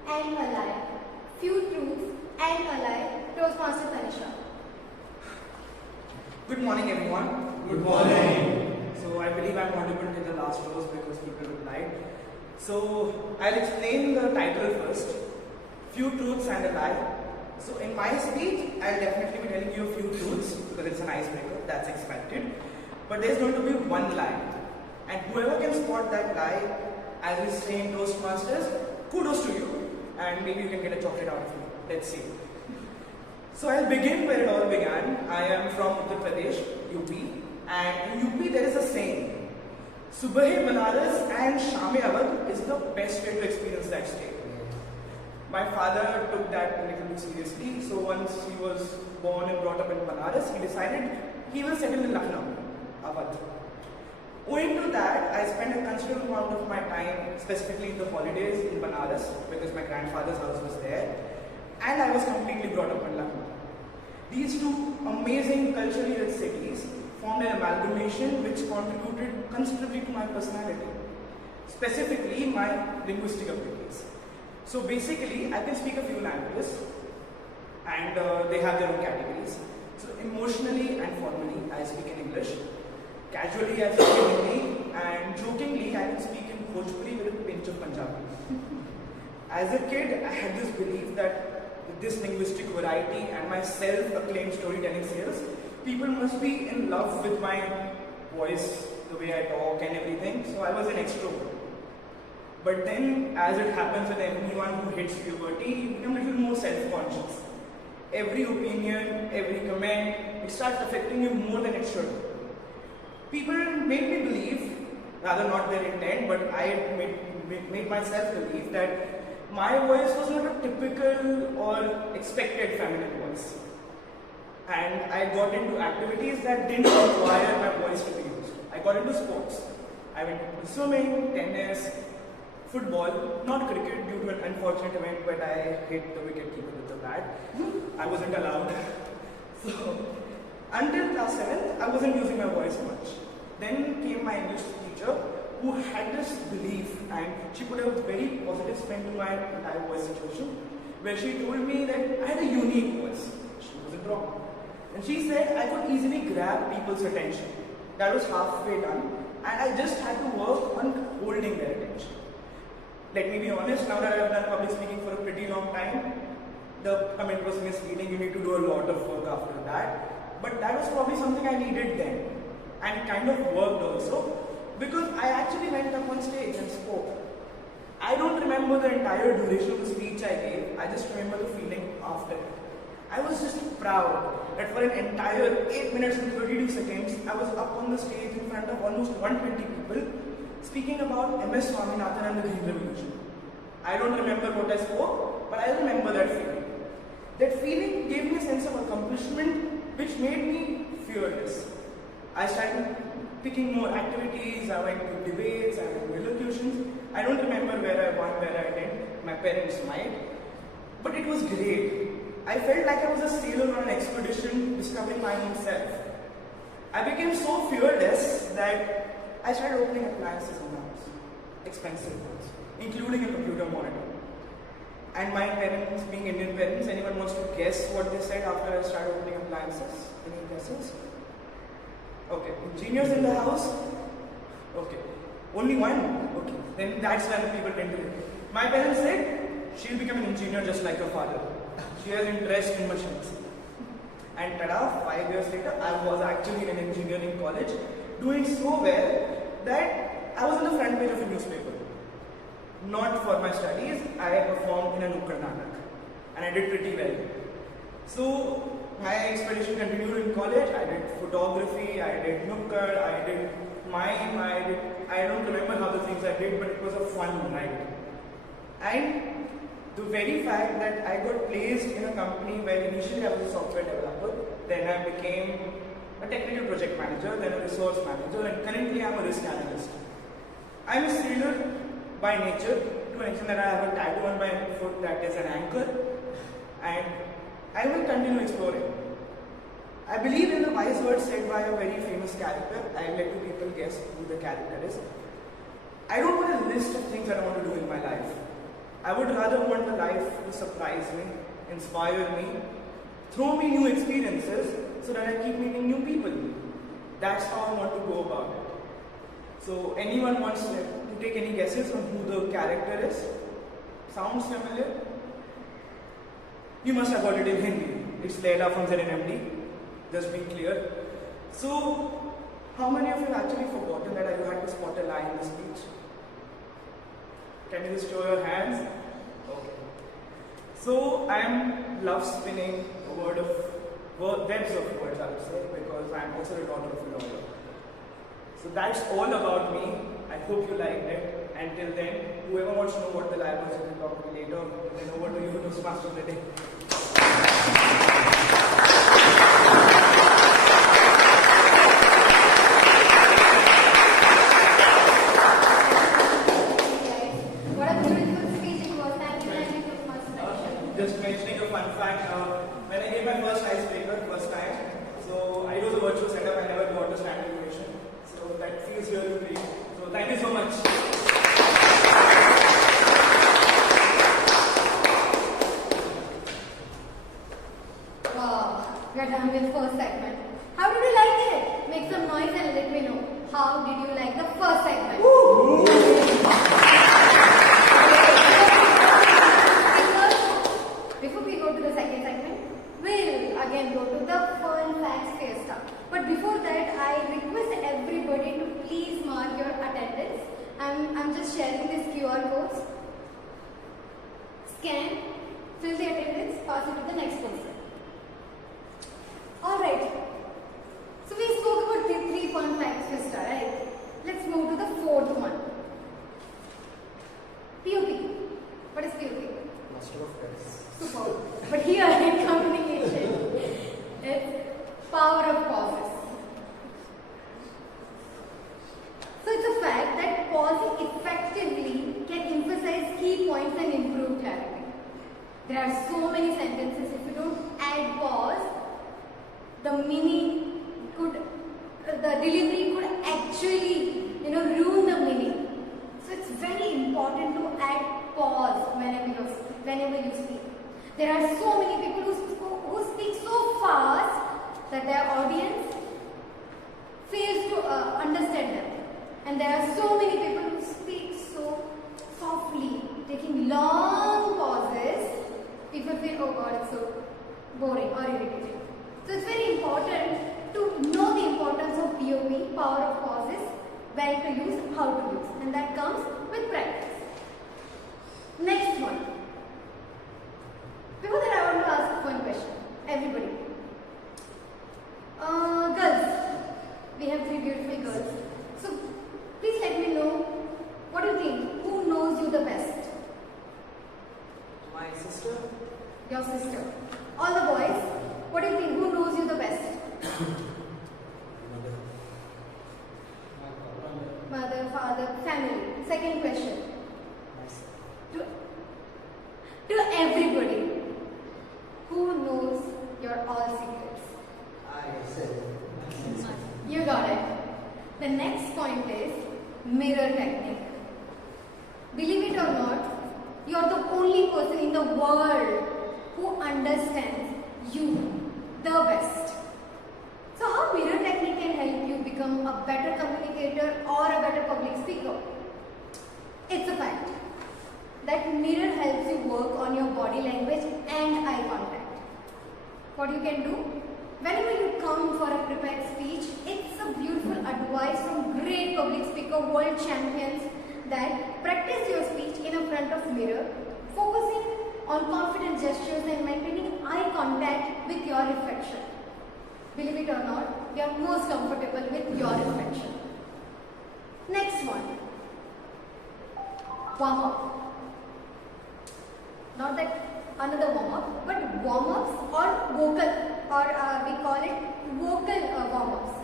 and a lie. Few truths and a lie. Toastmaster Tanisha. Good morning, everyone. Good morning. So I believe I'm audible in the last rows because people replied. So I'll explain the title first. Few truths and a lie. So in my speech, I'll definitely be telling you a few truths because it's an icebreaker, that's expected. But there's going to be one lie. And whoever can spot that lie, as we say in Toastmasters, kudos to you. And maybe you can get a chocolate out of it. Let's see. So I'll begin where it all began. I am from Uttar Pradesh, UP. And in UP there is a saying, Subah Banaras and Sham Awadh is the best way to experience that state. My father took that a little too seriously, so once he was born and brought up in Banaras, he decided he will settle in Lucknow, Awadh. Owing to that, I spent a considerable amount of my time, specifically in the holidays, in Banaras, because my grandfather's house was there, and I was completely brought up in Lucknow. These two amazing culturally rich cities formed an amalgamation which contributed considerably to my personality, specifically my linguistic abilities. So basically, I can speak a few languages and they have their own categories. So emotionally and formally, I speak in English. Casually, I speak in Hindi, and jokingly, I can speak in Bhojpuri with a pinch of Punjabi. As a kid, I had this belief that with this linguistic variety and my self-acclaimed storytelling skills, people must be in love with my voice, the way I talk and everything. So I was an extrovert. But then, as it happens with anyone who hits puberty, you become a little more self-conscious. Every opinion, every comment, it starts affecting you more than it should. People made me believe, rather not their intent, but I made myself believe that my voice was not a typical or expected feminine voice. And I got into activities that didn't require my voice to be used. I got into sports. I went into swimming, tennis, football, not cricket due to an unfortunate event where I hit the wicketkeeper with the bat. I wasn't allowed. So, until class 7th, I wasn't using my voice much. Then came my English teacher who had this belief, and she put a very positive spin to my entire voice situation, where she told me that I had a unique voice. She wasn't wrong. And she said I could easily grab people's attention. That was halfway done, and I just had to work on holding their attention. Let me be honest, now that I have done public speaking for a pretty long time, the comment was misleading, you need to do a lot of work after that. But that was probably something I needed then, and it kind of worked also, because I actually went up on stage and spoke. I don't remember the entire duration of the speech I gave, I just remember the feeling after it. I was just proud that for an entire 8 minutes and 32 seconds, I was up on the stage in front of almost 120 people, speaking about MS Swaminathan and the Green Revolution. I don't remember what I spoke, but I remember that feeling. That feeling gave me a sense of accomplishment which made me fearless. I started picking more activities, I went to debates, I went to elocutions. I don't remember where I won, where I didn't. My parents might. But it was great. I felt like I was a sailor on an expedition discovering my own self. I became so fearless that I started opening appliances in the house, expensive ones, including a computer monitor. And my parents, being Indian parents, anyone wants to guess what they said after I started opening appliances? Any guesses? Okay, engineers in the house? Okay, only one? Okay, then that's when people tend to. My parents said, she'll become an engineer just like her father. She has interest in machines. And tada, 5 years later, I was actually in an engineering college, doing so well that I was on the front page of a newspaper. Not for my studies, I performed in a Nukkad Natak, and I did pretty well. So my expedition continued in college. I did photography, I did Nukkad, I did mime, I don't remember how the things I did, but it was a fun night. And the very fact that I got placed in a company where initially I was a software developer, then I became a technical project manager, then a resource manager, and currently I'm a risk analyst. I'm a sailor by nature, to an extent that I have a tattoo on my foot that is an anchor, and I will continue exploring. I believe in the wise words said by a very famous character. I'll let you people guess who the character is. I don't want a list of things that I want to do in my life. I would rather want the life to surprise me, inspire me, throw me new experiences so that I keep meeting new people. That's how I want to go about it. So anyone wants to take any guesses on who the character is? Sounds familiar? You must have heard it in Hindi. It's Leila from ZNMD. Just being clear. So, how many of you have actually forgotten that you had to spot a lie in the speech? Can you just show your hands? Okay. So, I am love spinning a webs of words, I would say, because I am also the daughter of a lawyer. So that's all about me. I hope you liked it. Until then, whoever wants to know what the lie was, you can talk to me later. Then over to you, Toastmaster of the day. What a beautiful speech it was. Thank you so much. Just mentioning a fun fact, when I gave my first icebreaker, first time, so I was a virtual setup, I never got the standing ovation. So that feels really great. So thank you so much. Wow, we're done with first segment. How did you like it? Make some noise and let me know. How did you like the first segment? Before we go to the second segment, I'm just sharing this QR codes. Scan, fill the attendance, pass it to the next person. Alright. So we spoke about the 3 fun facts for star, right? Let's move to the 4th one. POP. What is POP? Master of Paris. Super. But here in communication, it's power of pauses. So it's a fact that pausing effectively can emphasize key points and improve clarity. There are so many sentences, if you don't add pause, the meaning could, the delivery could actually, ruin the meaning. So it's very important to add pause whenever you speak. There are so many people who speak so fast that their audience fails to understand them. And there are so many people who speak so softly, taking long pauses. People feel, oh God, it's so boring or irritating. So it's very important to know the importance of POP, power of pauses, when to use, how to use. And that comes with practice. Next one. Before that, I want to ask one question. Everybody. Girls. We have 3 beautiful girls. So, please let me know, what do you think? Who knows you the best? My sister. Your sister. All the boys, what do you think? Who knows you the best? Mother, father, family. Second question. To everybody, who knows your all secrets? I said. You got it. The next point is mirror technique. Believe it or not, you are the only person in the world who understands you the best. So how mirror technique can help you become a better communicator or a better public speaker? It's a fact that mirror helps you work on your body language and eye contact. What you can do? Whenever you come for a prepared speech, it's a beautiful advice from great public speaker, world champions, that practice your speech in a front of mirror, focusing on confident gestures and maintaining eye contact with your reflection. Believe it or not, you are most comfortable with your reflection. Next one. Warm up. Not that another warm up, but warm ups or vocal, or we call it vocal warm ups.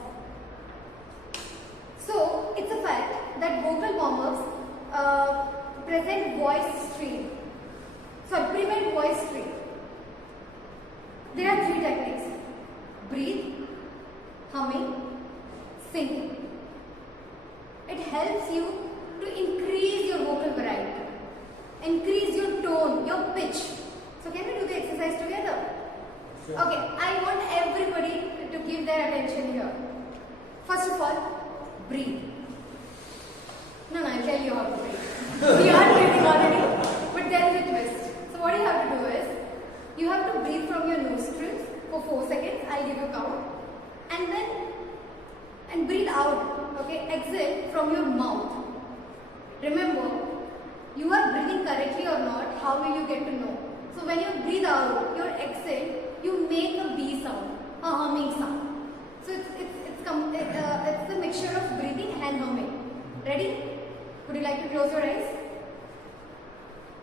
So it's a fact that vocal warm ups prevent voice strain. There are 3 techniques: breathe, humming, singing. It helps you to increase your vocal variety, increase your tone, your pitch. So can we do the exercise together? Sure. Okay, I want everybody to give their attention here. First of all, breathe. No, I'll tell you how to breathe. We are breathing already, but there is a twist. So what you have to do is, you have to breathe from your nostrils for 4 seconds. I'll give you a count. And breathe out. Okay, exhale from your mouth. Remember, you are breathing correctly or not, how will you get to know? So when you breathe out, your exhale, you make a B sound, a humming sound. So it's the mixture of breathing and humming. Ready? Would you like to close your eyes?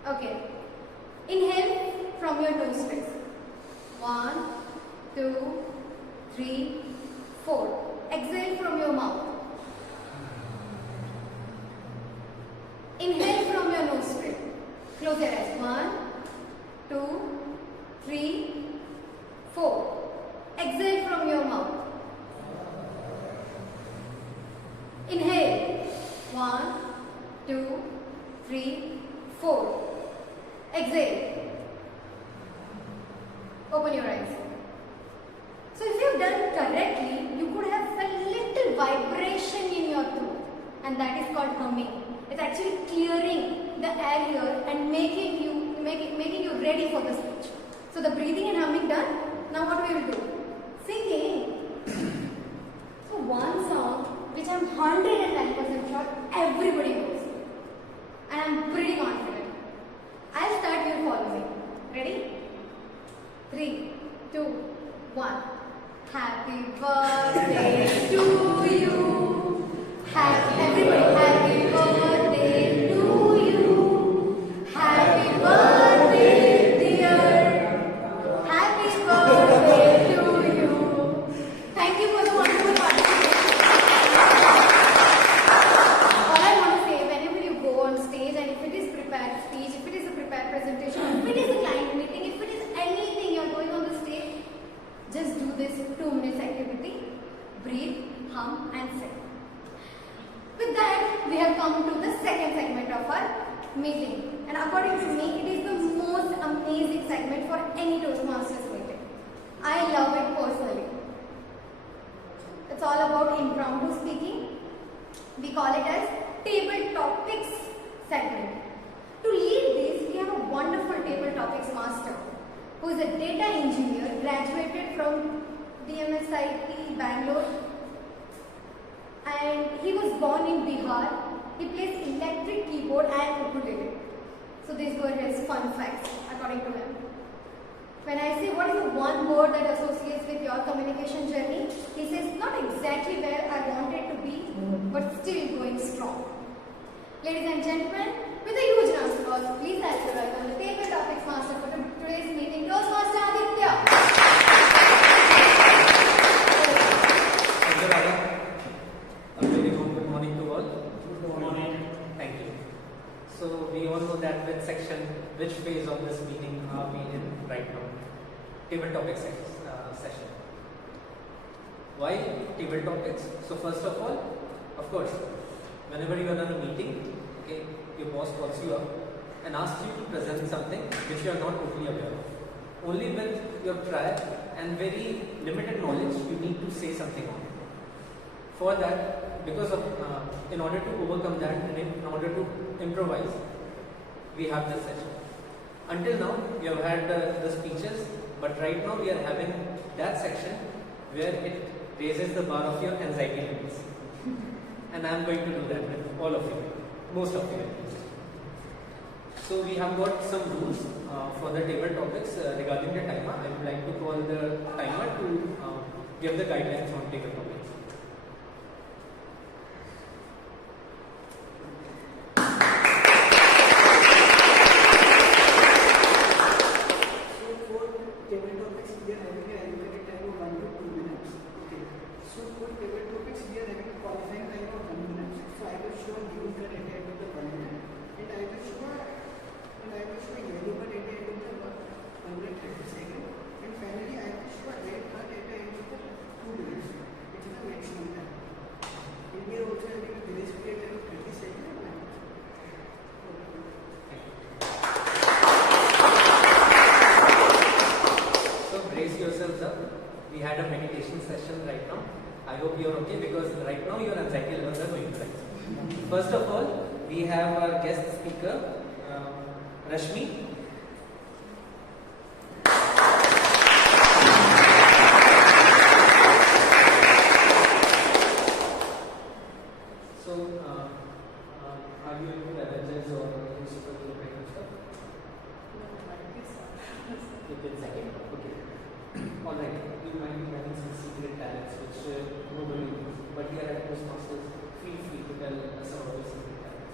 Okay. Inhale from your nostrils. 1, 2, 3, 4. Exhale from your mouth. Inhale from your nostril. Close your eyes. 1, 2, 3, 4. Exhale from your mouth. Inhale. 1, 2, 3, 4. Exhale. Open your eyes. So if you have done correctly, you could have a little vibration in your throat, and that is called humming. It's actually clearing the air here and making you ready for the speech. So the breathing and humming done. Now what we will do? Singing. So one song which I'm 110% sure everybody knows. of our meeting. And according to me, it is the most amazing segment for any Toastmasters meeting. I love it personally. It's all about impromptu speaking. We call it as table topics segment. To lead this, we have a wonderful table topics master who is a data engineer, graduated from DMSIT Bangalore, and he was born in Bihar. He plays electric keyboard and ukulele. So these were his fun facts according to him. When I say what is the one word that associates with your communication journey, he says not exactly where I wanted to be, but still going strong. Ladies and gentlemen, with a huge round of applause, please welcome the table topics master for today's meeting, Toastmaster Aditya. Thank you, Radha. A very good morning to all. Good morning. Thank you. So we all know that which phase of this meeting are we in right now? Table topics session. Why table topics? So first of all, of course, whenever you are in a meeting, okay, your boss calls you up and asks you to present something which you are not totally aware of. Only with your prior and very limited knowledge, you need to say something on it. For that, because of in order to overcome that and in order to improvise, we have this session. Until now, we have had the speeches, but right now we are having that section where it raises the bar of your anxiety levels. And I am going to do that with all of you, most of you at least. So we have got some rules for the table topics regarding the timer. I would like to call the timer to give the guidelines on table topics. We had a meditation session right now. I hope you are okay because right now your anxiety levels are going to rise. First of all, we have our guest speaker, Rashmi. So, are you into Avengers or superhero kind of stuff? You did second? Okay. Alright, you might be having some secret talents which nobody knows, but here at Toastmasters, feel free to tell some of your secret talents.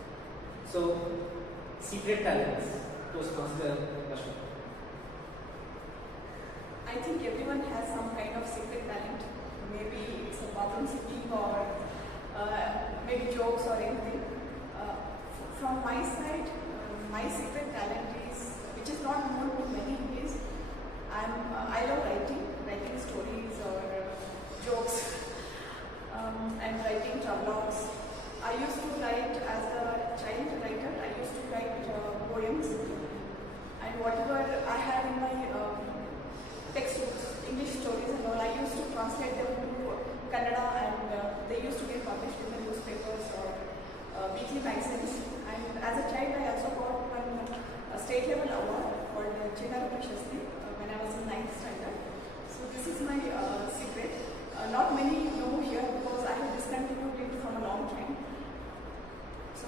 So, secret talents, Toastmaster Rashmi. I think everyone has some kind of secret talent. Maybe it's a bathroom singing or maybe jokes or anything. From my side, my secret talent is, which is not known to many, is I love writing stories or jokes and writing travelogues. I used to write as a child writer. I used to write poems, and whatever I had in my textbooks, English stories and all, I used to translate them to Kannada, and they used to get published in the newspapers or weekly magazines. And as a child, I also got one state level award called Chinara Prashasti when I was in 9th standard. So this is my secret. Not many know here because I have discontinued it from a long time. So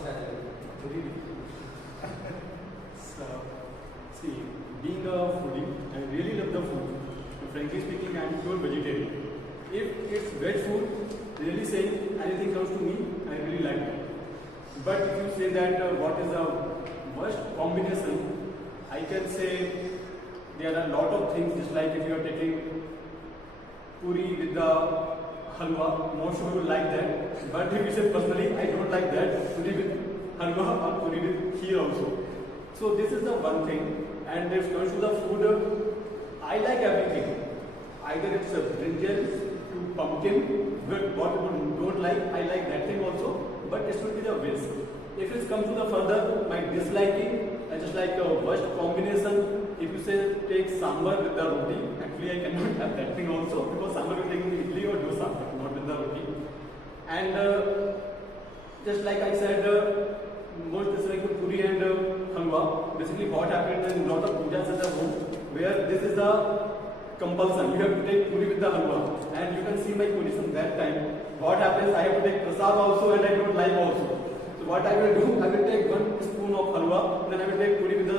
Really? So, see, being a foodie, I really love the food. But frankly speaking, I am pure vegetarian. If it's veg food, really saying anything comes to me, I really like it. But if you say that what is the worst combination, I can say there are a lot of things, just like if you are taking puri with the halwa, most of you like that. But if you say personally, I don't like that, puri with halwa or puri with kheer also. So this is the one thing. And if it comes to the food, I like everything. Either it's a brinjal to pumpkin, but what people don't like, I like that thing also. But it should be the whisk. If it comes to the further, my disliking, I just like a worst combination. If you say take sambar with the roti, actually I cannot have that thing also, because sambar will take idli or dosa, not with the roti. And just like I said, most is like puri and halwa. Basically, what happens in lot of pujas at the home, where this is the compulsion. You have to take puri with the halwa, and you can see my position that time. What happens? I have to take prasad also, and I don't like also. So what I will do? I will take 1 spoon of halwa, then I will take puri with the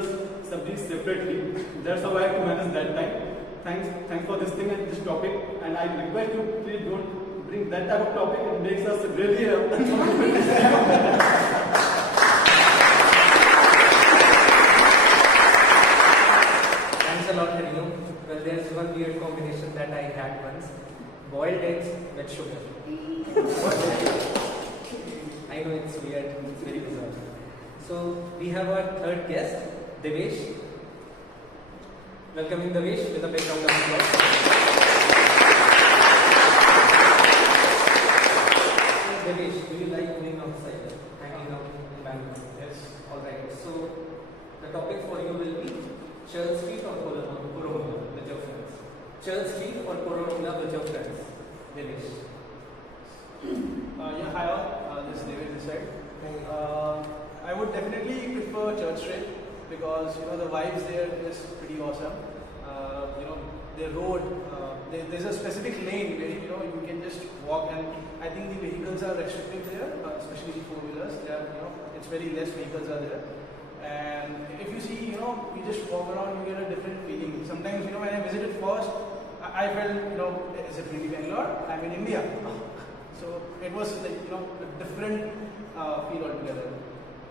sabji separately. That's how I have to manage that time. Thanks for this thing and this topic. And I request you, please don't bring that type of topic. It makes us really Thanks a lot, Hariom. Well, there's one weird combination that I had once. Boiled eggs with sugar. I know it's weird, it's very bizarre. So, we have our third guest, Devesh. Welcoming Devesh with a big round of applause. Devesh, do you like going outside, hanging out in Bangalore? Yes. Alright, so the topic for you will be Church Street or Coromandel with your friends. Church Street or Coromandel with your friends. Devesh. Yeah, hi all. This is David this side. I would definitely prefer Church Street because the vibes there is pretty awesome. The road, there's a specific lane where you can just walk, and I think the vehicles are restricted there, especially the four-wheelers. It's very less vehicles are there. And if you see, you just walk around, you get a different feeling. Sometimes, when I visited first, I felt, is it really Bangalore? I'm in India. So it was like, a different feel altogether.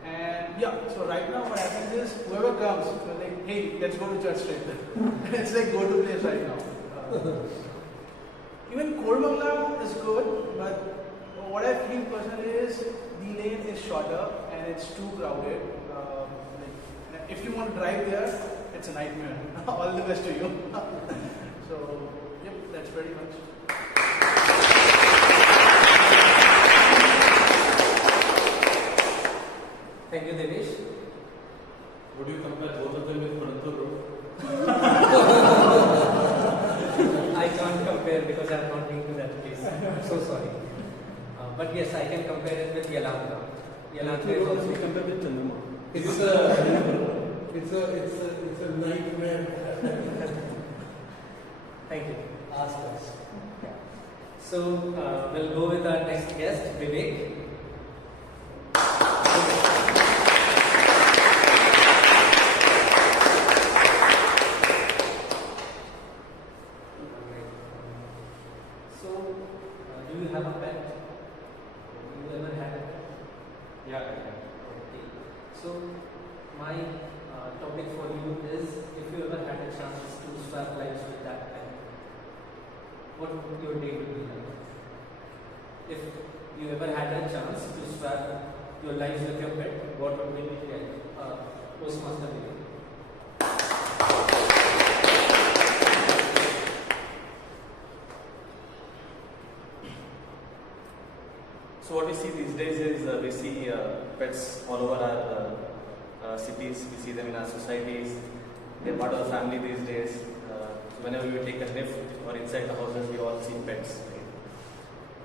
And yeah, so right now what happens is, whoever comes, they're like, hey, let's go to Church Street. It's like go-to place right now. Even Koramangala is good, but what I feel personally is, the lane is shorter and it's too crowded. If you want to drive there, it's a nightmare. All the best to you. So, yep, that's pretty much. Thank you, Devesh. Would you compare both of them with Madhur Road? I can't compare because I have not been to that place. I'm so sorry. But yes, I can compare it with Yelahanka. Yelahanka is also compared with Chandama. It's a nightmare. Thank you. Ask us. So we'll go with our next guest, Vivek. Do you have a pet? You ever had a pet? Yeah, I have. Okay. So my topic for you is, if you ever had a chance to swap lives with that pet, what would your day be like? If you ever had a chance to swap your lives with your pet, what would it be like? Toastmaster Vivek. So what we see these days is we see pets all over our cities. We see them in our societies. They're part of the family these days. So whenever we take a lift or inside the houses, we all see pets. Right?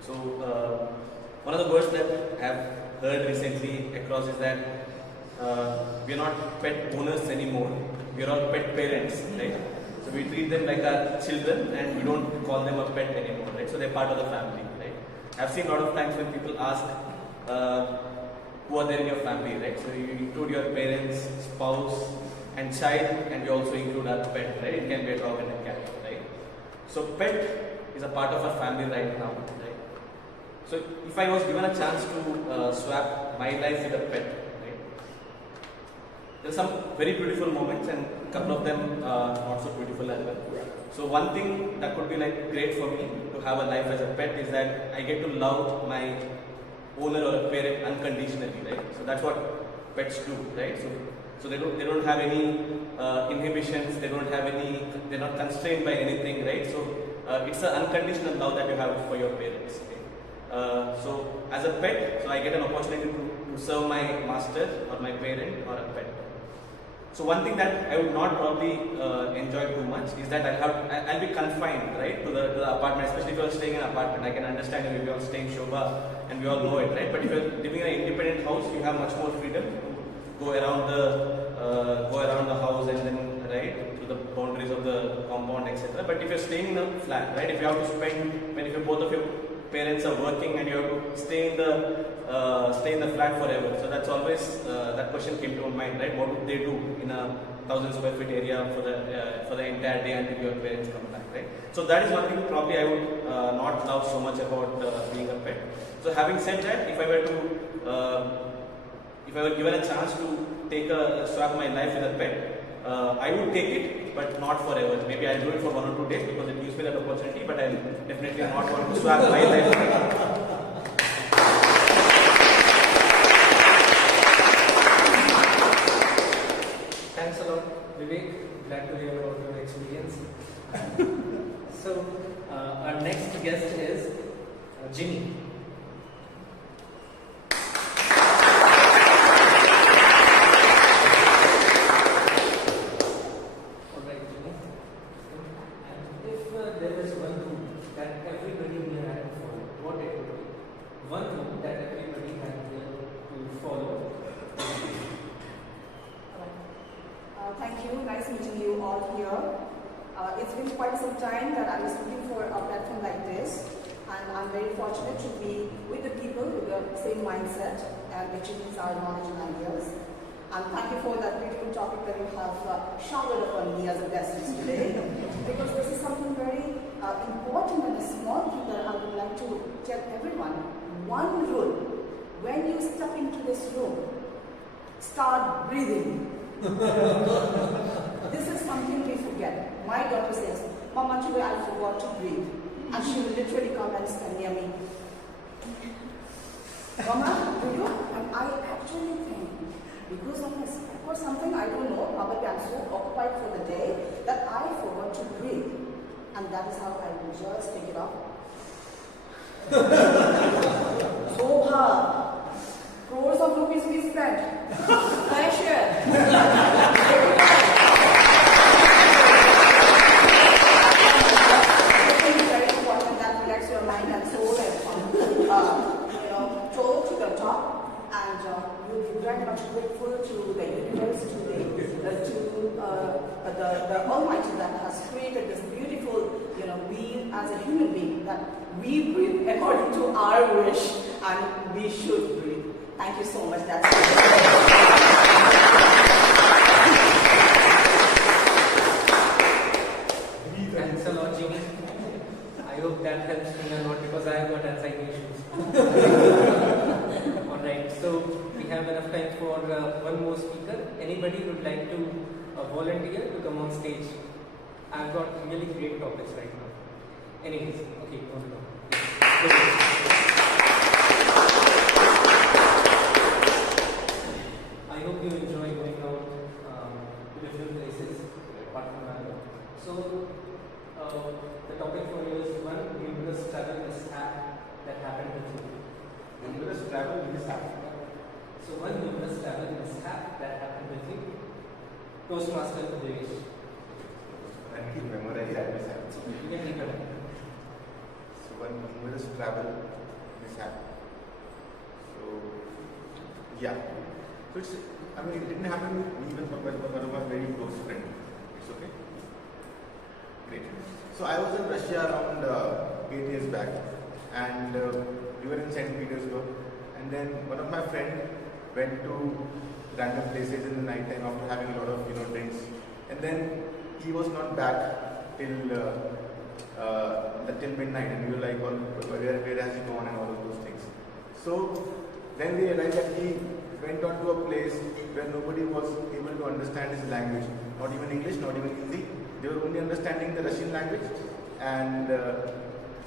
So one of the words that I've heard recently across is that we're not pet owners anymore. We're all pet parents, right? So we treat them like our children, and we don't call them a pet anymore, right? So they're part of the family, right? I've seen a lot of times when people ask, who are there in your family, right? So you include your parents, spouse, and child, and we also include our pet, right? It can be a dog and a cat, right? So pet is a part of our family right now, right? So if I was given a chance to swap my life with a pet, right? There are some very beautiful moments and a couple of them not so beautiful as well. So one thing that could be like great for me to have a life as a pet is that I get to love my owner or a parent unconditionally, right? So that's what pets do, right? So they don't have any inhibitions, they're not constrained by anything, right? So it's an unconditional love that you have for your parents. Okay? So as a pet, so I get an opportunity to serve my master or my parent or a pet. So one thing that I would not probably enjoy too much is that I'll be confined, right, to the apartment. Especially if you're staying in an apartment, I can understand if you're staying Shobha and we all know it, right? But if you're living in an independent house, you have much more freedom to go around the house and then right to the boundaries of the compound, etc. But if you're staying in a flat, right, if you have to spend, if both of your parents are working and you have to stay in the flat forever. So that's always that question came to my mind, right? What would they do in a 1,000 square feet area for the entire day until your parents come back, right? So that is one thing probably I would not love so much about being a pet. So having said that, if I were given a chance to swap my life with a pet, I would take it, but not forever. Maybe I'll do it for 1 or 2 days because it gives me that opportunity, but I'll definitely not want to swap my life with a pet. Thanks a lot, Vivek. Glad to hear about your experience. So, our next guest is Jimmy. Thank you. Nice meeting you all here. It's been quite some time that I was looking for a platform like this, and I'm very fortunate to be with the people with the same mindset and which is our knowledge and ideas. And thank you for that beautiful topic that you have showered upon me as a guest today, because this is something very important and a small thing that I would like to tell everyone. One rule: when you step into this room, start breathing. This is something we forget. My daughter says, "Mama, today I forgot to breathe," and she will literally come and stand near me. "Mama, do you?" And I actually think, because of something I don't know, probably I'm so occupied for the day that I forgot to breathe, and that is how I will just take it up. So hard. Crores of rupees we spent. I share. It's very important that relax your mind and soul and toe to the top, and you'll be very much grateful to the universe, to the Almighty that has created this beautiful, we as a human being, that we breathe according to our wish, and we should breathe. Thank you so much. That's Thanks a lot, Jimmy. I hope that helps me a lot because I have got anxiety issues. Alright, so we have enough time for one more speaker. Anybody would like to volunteer to come on stage? I've got really great topics right now. Anyways, okay, go. I hope you enjoy going out to different places apart from Bangalore. So, the topic for you is one humorous travel mishap that happened with you. Humorous travel mishap? So, one humorous travel mishap that happened with you. Toastmaster Devesh. I need to memorize that mishap. You can take it. So, one humorous travel mishap. So, yeah. So it didn't happen with me, even one of my very close friends. It's okay. Great. So I was in Russia around 8 years back, and we were in St. Petersburg, and then one of my friends went to random places in the night time after having a lot of drinks, and then he was not back till midnight, and we were like, well, where has he gone and all of those things. So then we realized that he went on to a place where nobody was able to understand his language, not even English, not even Hindi. They were only understanding the Russian language, and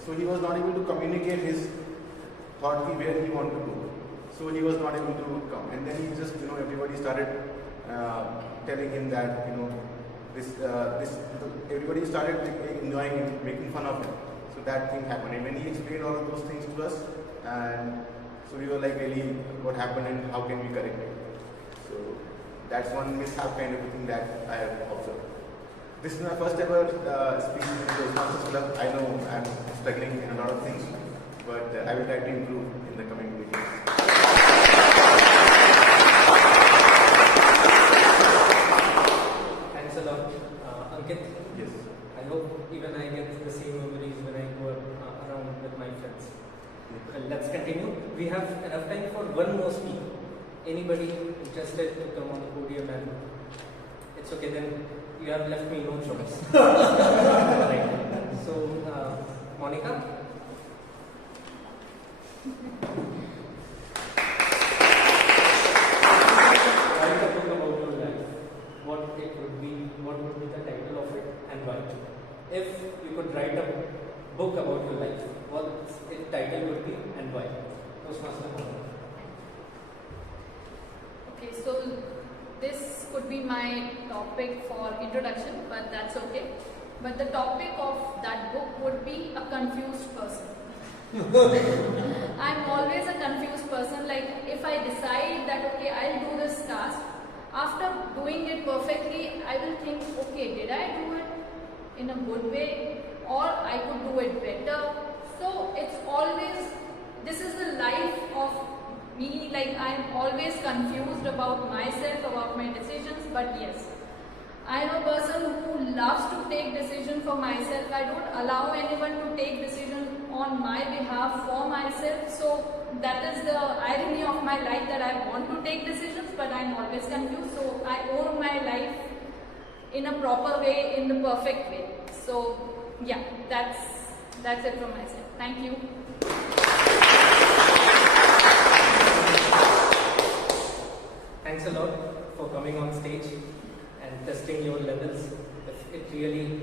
so he was not able to communicate his thought where he wanted to go. So he was not able to come, and then he just everybody started telling him that everybody started enjoying him, making fun of him. So that thing happened, and when he explained all of those things to us, and so we were like, really, what happened and how can we correct it? So that's one mishap kind of thing that I have observed. This is my first ever speech in the Toastmasters Club. I know I'm struggling in a lot of things, but I will try to improve in the coming meetings. Thanks a lot, Ankit. Yes. I hope even I get the same memories when I go around with my friends. Let's continue. We have enough time for one more speaker. Anybody interested to come on the podium? And it's okay, then you have left me no choice. Right. So, Monica? Write a book about your life. What it would be, what would be the title of it, and why? If you could write a book about your life, what its title would be and why? Toastmaster Monica. Okay, so this could be my topic for introduction, but that's okay. But the topic of that book would be a confused person. I'm always a confused person. Like, if I decide that okay, I'll do this task, after doing it perfectly, I will think, okay, did I do it in a good way, or I could do it better? So it's always, this is the life of me, like I'm always confused about myself, about my decisions. But yes, I am a person who loves to take decisions for myself. I don't allow anyone to take decisions on my behalf for myself. So that is the irony of my life, that I want to take decisions, but I'm always confused. So I own my life in a proper way, in the perfect way. So yeah, that's it from my side. Thank you. Thanks a lot for coming on stage and testing your levels. If it really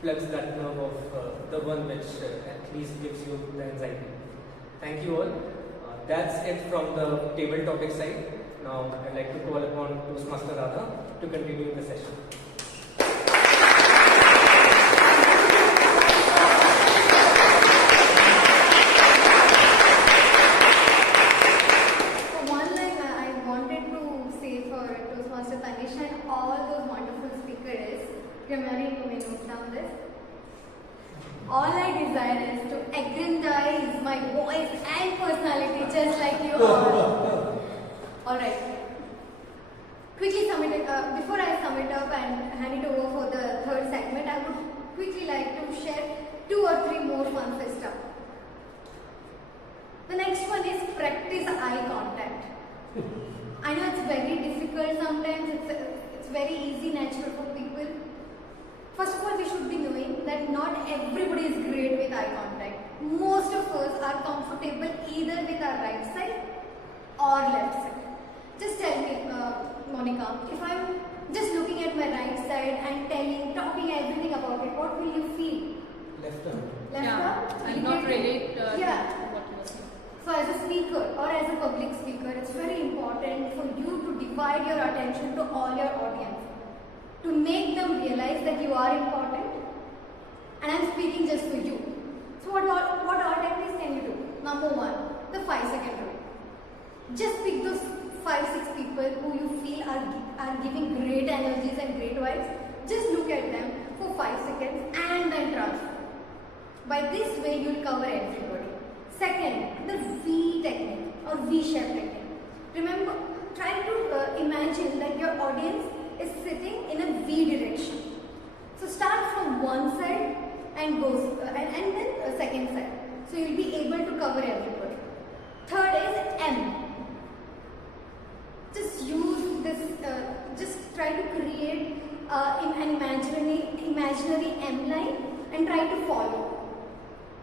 plugs that nerve of the one which at least gives you the anxiety. Thank you all. That's it from the table topic side. Now I'd like to call upon Toastmaster Radha to continue the session. All I desire is to aggrandize my voice and personality just like you all. Alright. Quickly sum it up. Before I sum it up and hand it over for the third segment, I would quickly like to share 2 or 3 more fun stuff. The next one is practice eye contact. I know it's very difficult sometimes, it's very easy, natural for people. First of all, we should be knowing that not everybody is great with eye contact. Most of us are comfortable either with our right side or left side. Just tell me, Monica, if I'm just looking at my right side and talking everything about it, what will you feel? Left arm. Left arm? I'll not relate yeah. to what you were saying. So as a speaker or as a public speaker, it's very important for you to divide your attention to all your audience, to make them realize that you are important and I'm speaking just for you. So what all techniques can you do? Number 1, the 5-second rule. Just pick those 5-6 people who you feel are giving great energies and great vibes. Just look at them for 5 seconds and then transfer. By this way, you will cover everybody. Second, the V technique or V-shape technique. Remember, try to imagine that your audience is sitting in a V direction. So start from one side and goes and then a second side. So you'll be able to cover everybody. Third is M. this, just try to create an imaginary M line and try to follow.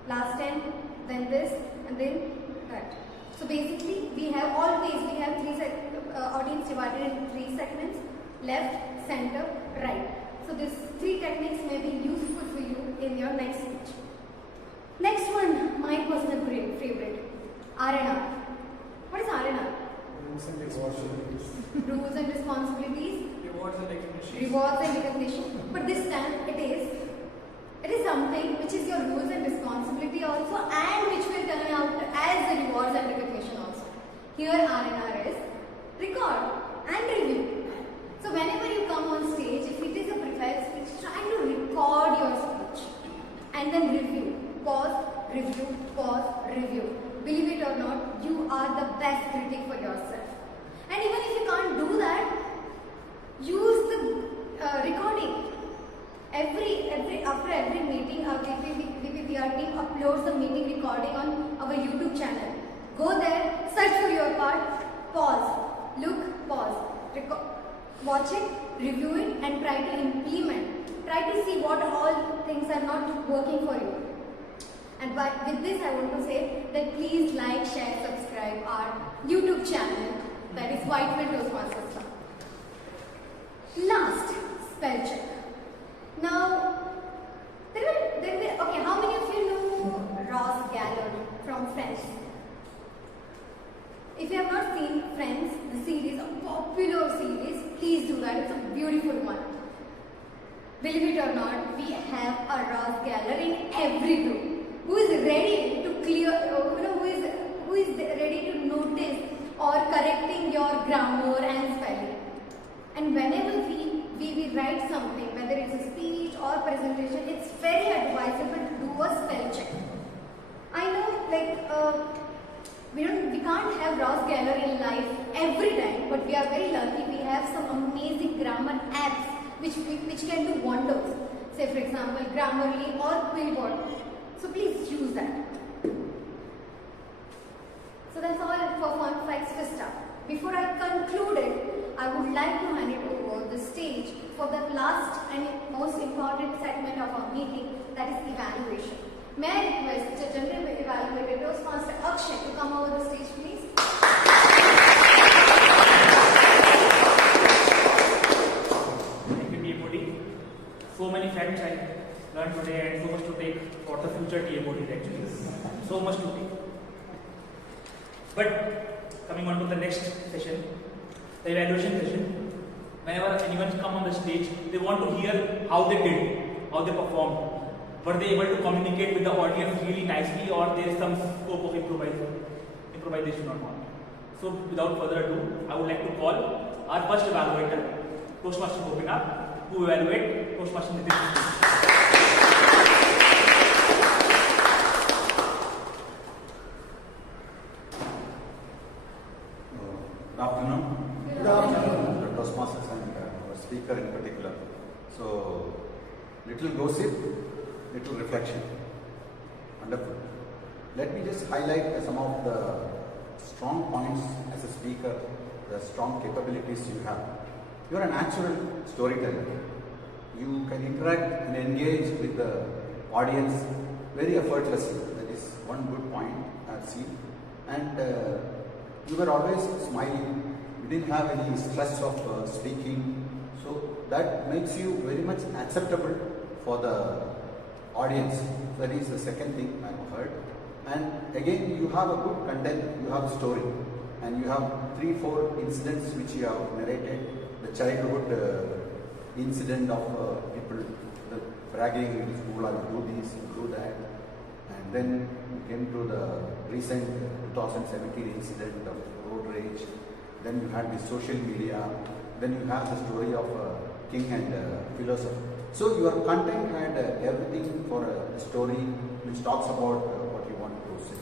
Last 10, then this, and then that. So basically, we have audience divided into 3 segments: left, center, right. So these 3 techniques may be useful for you in your next speech. Next one, my personal favorite, R&R. What is R&R? Rules and responsibilities. Rules and responsibilities. Rewards and recognition. Rewards and recognition. But this time it is something which is your rules and responsibility also, and which will turn out as the rewards and recognition also. Here R&R is record and review. So whenever you come on stage, if it is a prepared speech, try to record your speech and then review. Pause, review, pause, review. Believe it or not, you are the best critic for yourself. And even if you can't do that, use the recording. After every meeting, our VPPR team uploads the meeting recording on our YouTube channel. Go there, search for your part, pause, look, pause, watch it, review it, and try to implement. Try to see what all things are not working for you. And with this, I want to say that please like, share, subscribe our YouTube channel, that is Whitefield Toastmasters Club. Last, spell check. Now, okay, how many of you know Ross Geller from Friends? If you have not seen Friends, the series, a popular series, please do that. It's a beautiful one. Believe it or not, we have a Ross Geller in every group who is ready to clear, who is ready to notice or correcting your grammar and spelling. And whenever we write something, whether it's a speech or presentation, it's very advisable to do a spell check. I know, we can't have Ross Geller in life every time, but we are very lucky. We have some amazing grammar apps which can do wonders. Say for example, Grammarly or Quillbot. So please use that. So that's all for Fun Facts Vista. Before I conclude it, I would like to hand it over the stage for the last and most important segment of our meeting, that is evaluation. May I request the General Evaluator Toastmaster Akshay to come over the stage, please? Thank you, TMOD. So many facts I learned today and so much to take for the future TMOD actually. So much to take. But coming on to the next session, the evaluation session, whenever anyone come on the stage, they want to hear how they did, how they performed. Were they able to communicate with the audience really nicely, or there is some scope of improvisation or not? So without further ado, I would like to call our first evaluator, Toastmaster Gopinath, who evaluate Toastmaster Nitish. Good afternoon. Good afternoon. The Toastmasters and our speaker in particular. So, little gossip, little reflection. Wonderful. Let me just highlight some of the strong points as a speaker, the strong capabilities you have. You are a natural storyteller. You can interact and engage with the audience very effortlessly. That is one good point I've seen. And you were always smiling. You didn't have any stress of speaking. So that makes you very much acceptable for the audience. That is the second thing I've heard. And again, you have a good content, you have a story, and you have 3-4 incidents which you have narrated. The childhood incident of people bragging in school, I will do this, do that. And then you came to the recent 2017 incident of road rage. Then you had the social media. Then you have the story of king and philosopher. So your content had everything for a story which talks about what you want to say.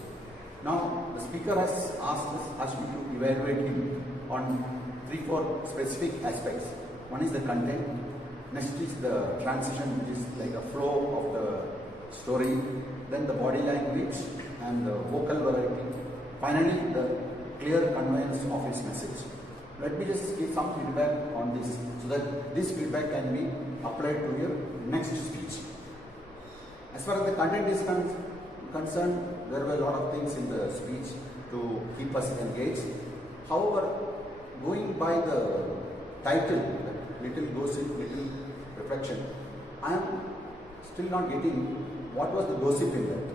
Now the speaker has asked me to evaluate him on 3-4 specific aspects. One is the content. Next is the transition, which is like a flow of the story. Then the body language and the vocal variety. Finally, the clear conveyance of his message. let me just give some feedback on this so that this feedback can be applied to your next speech. As far as the content is concerned, there were a lot of things in the speech to keep us engaged. However, going by the title, little gossip, little reflection, I am still not getting what was the gossip in that,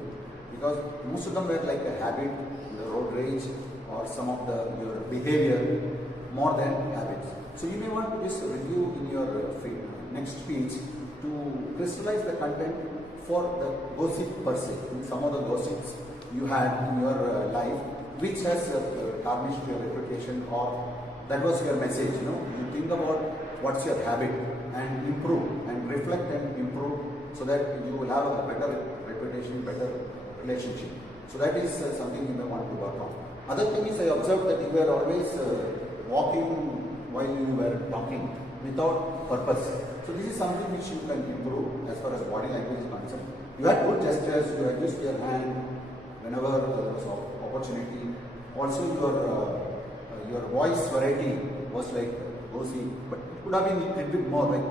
because most of them were like a habit, the road rage, or some of your behavior more than habits. So you may want to just review in your next speech to crystallize the content for the gossip per se, some of the gossips you had in your life, which has tarnished your reputation, or that was your message. You think about what's your habit and improve and reflect and improve so that you will have a better reputation, better relationship. So that is something you may want to work on. Other thing is, I observed that you were always walking while you were talking without purpose. So this is something which you can improve as far as body language is concerned. You had good gestures, you had used your hand whenever there was opportunity. Also your voice variety was like bossy, but it could have been a little bit more like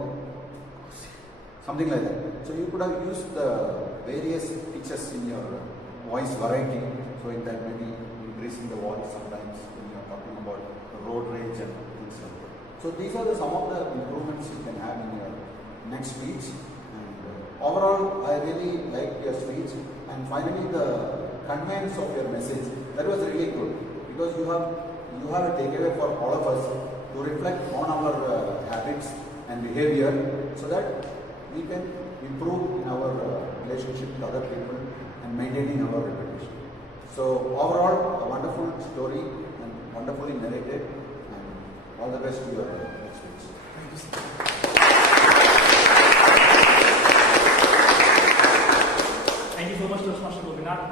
something like that. So you could have used the various pitches in your voice variety, so in that maybe increasing the voice sometimes when you are talking about road rage and things like that. So these are some of the improvements you can have in your next speech. And overall, I really liked your speech. And finally, the conveyance of your message, that was really good, because you have a takeaway for all of us to reflect on our habits and behavior so that we can improve in our relationship with other people and maintaining our reputation. So overall, a wonderful story and wonderfully narrated, and all the best to your next speech. Thank you, sir. Thank you so much, Toastmaster Gopinath,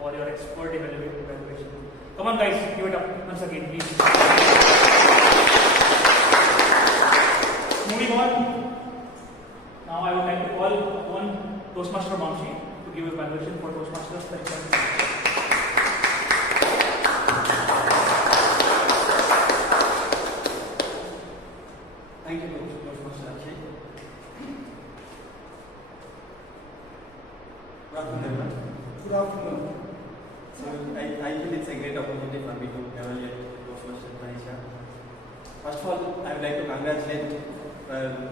for your expert evaluation. Come on, guys, give it up once again, please. Moving on. Now I would like to call one Toastmaster Mamshi to give a evaluation for Toastmasters. Thank you, Toastmaster Akshay. Good afternoon, everyone. Good afternoon. So I feel it's a great opportunity for me to evaluate Toastmaster Tanisha. First of all, I would like to congratulate her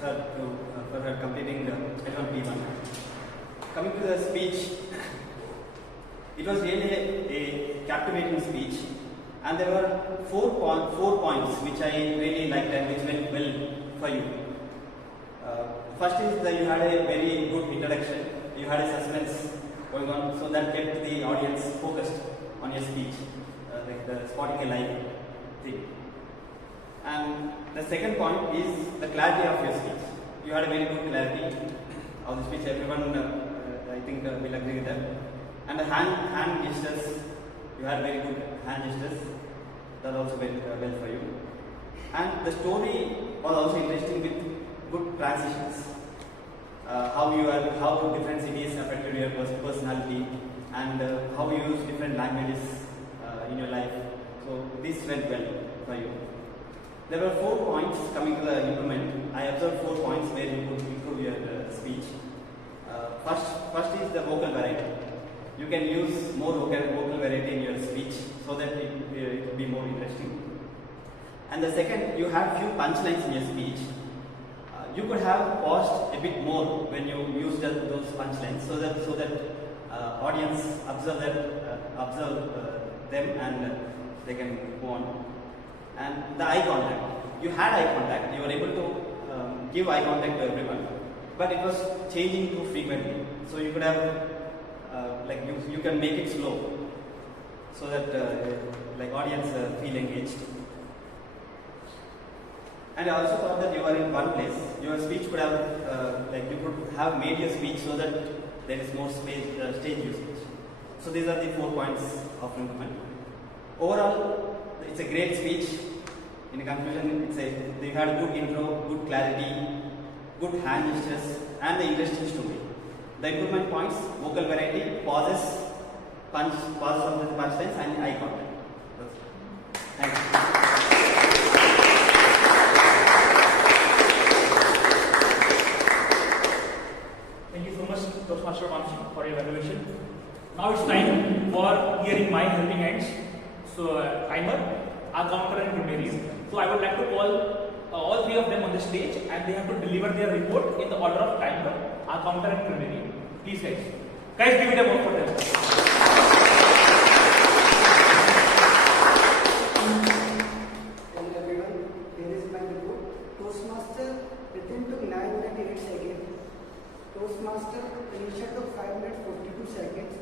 for her completing the L1P1. Coming to the speech, it was really a captivating speech, and there were four points which I really liked and which went well for you. First is that you had a very good introduction. You had a suspense going on, so that kept the audience focused on your speech, like the spotting a live thing. And the second point is the clarity of your speech. You had a very good clarity of the speech. Everyone, I think, will agree with that. And the hand gestures, you had very good hand gestures. That also went well for you. And the story was also interesting with good transitions. How different cities affected your personality, and how you use different languages in your life. So this went well for you. There were 4 points coming to the improvement. I observed 4 points where you could improve your speech. First is the vocal variety. You can use more vocal variety in your speech so that it will be more interesting. And the second, you have few punchlines in your speech. You could have paused a bit more when you used those punchlines, so that audience observe them and they can go on. And the eye contact. You had eye contact. You were able to give eye contact to everyone, but it was changing too frequently. So you could have you can make it slow, so that audience feel engaged. And I also thought that you were in one place. Your speech could have, you could have made your speech so that there is more stage usage. So these are the 4 points of improvement. Overall, it's a great speech. In conclusion, they had a good intro, good clarity, good hand gestures, and the interesting story. The improvement points: vocal variety, pauses on the punchlines, and eye contact. Thank you. So I would like to call all three of them on the stage, and they have to deliver their report in the order of timer, our counter and grammarian. Please guys. Guys, give it a vote for them. Hello everyone, here is my report. Toastmaster within took 9 minutes 8 seconds. Toastmaster initial took 5 minutes 42 seconds.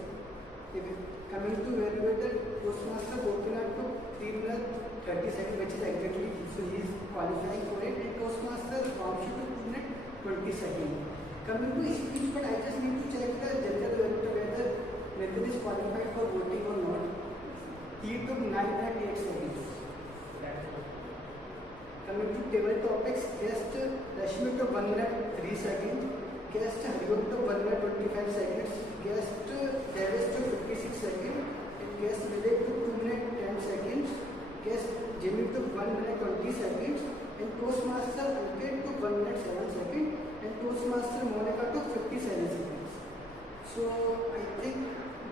Coming to evaluator, Toastmaster Gopinath took 3 minutes 30 seconds, which is exactly, so he is qualifying for it. And Toastmaster Vamshi took 2 minutes 20 seconds. Coming to speech, but I just need to check the general evaluator whether he is qualified for voting or not. He took 9 minutes 8 seconds. Coming to table topics, guest Rashmi took 1 minute 3 seconds, guest Hariom took 1 minute 25 seconds, guest Davis took 56 seconds, and guest Vivek took 2 minutes 10 seconds, guest Jimmy took 1 minute 20 seconds, and Toastmaster Ankit took 1 minute 7 seconds, and Toastmaster Monica took 57 seconds. So I think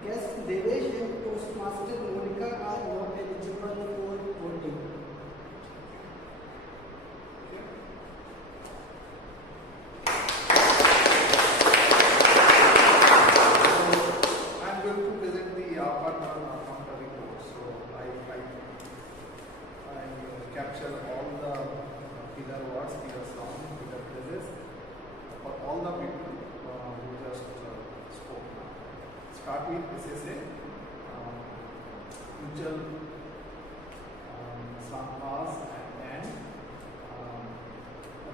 guest Devesh and Toastmaster Monica are not eligible for voting. I'm going to present the partner counter report. So I capture all the pillar words, pillar sound, pillar phrases for all the people who just spoke now. Start with SSA, mutual, Sampaz and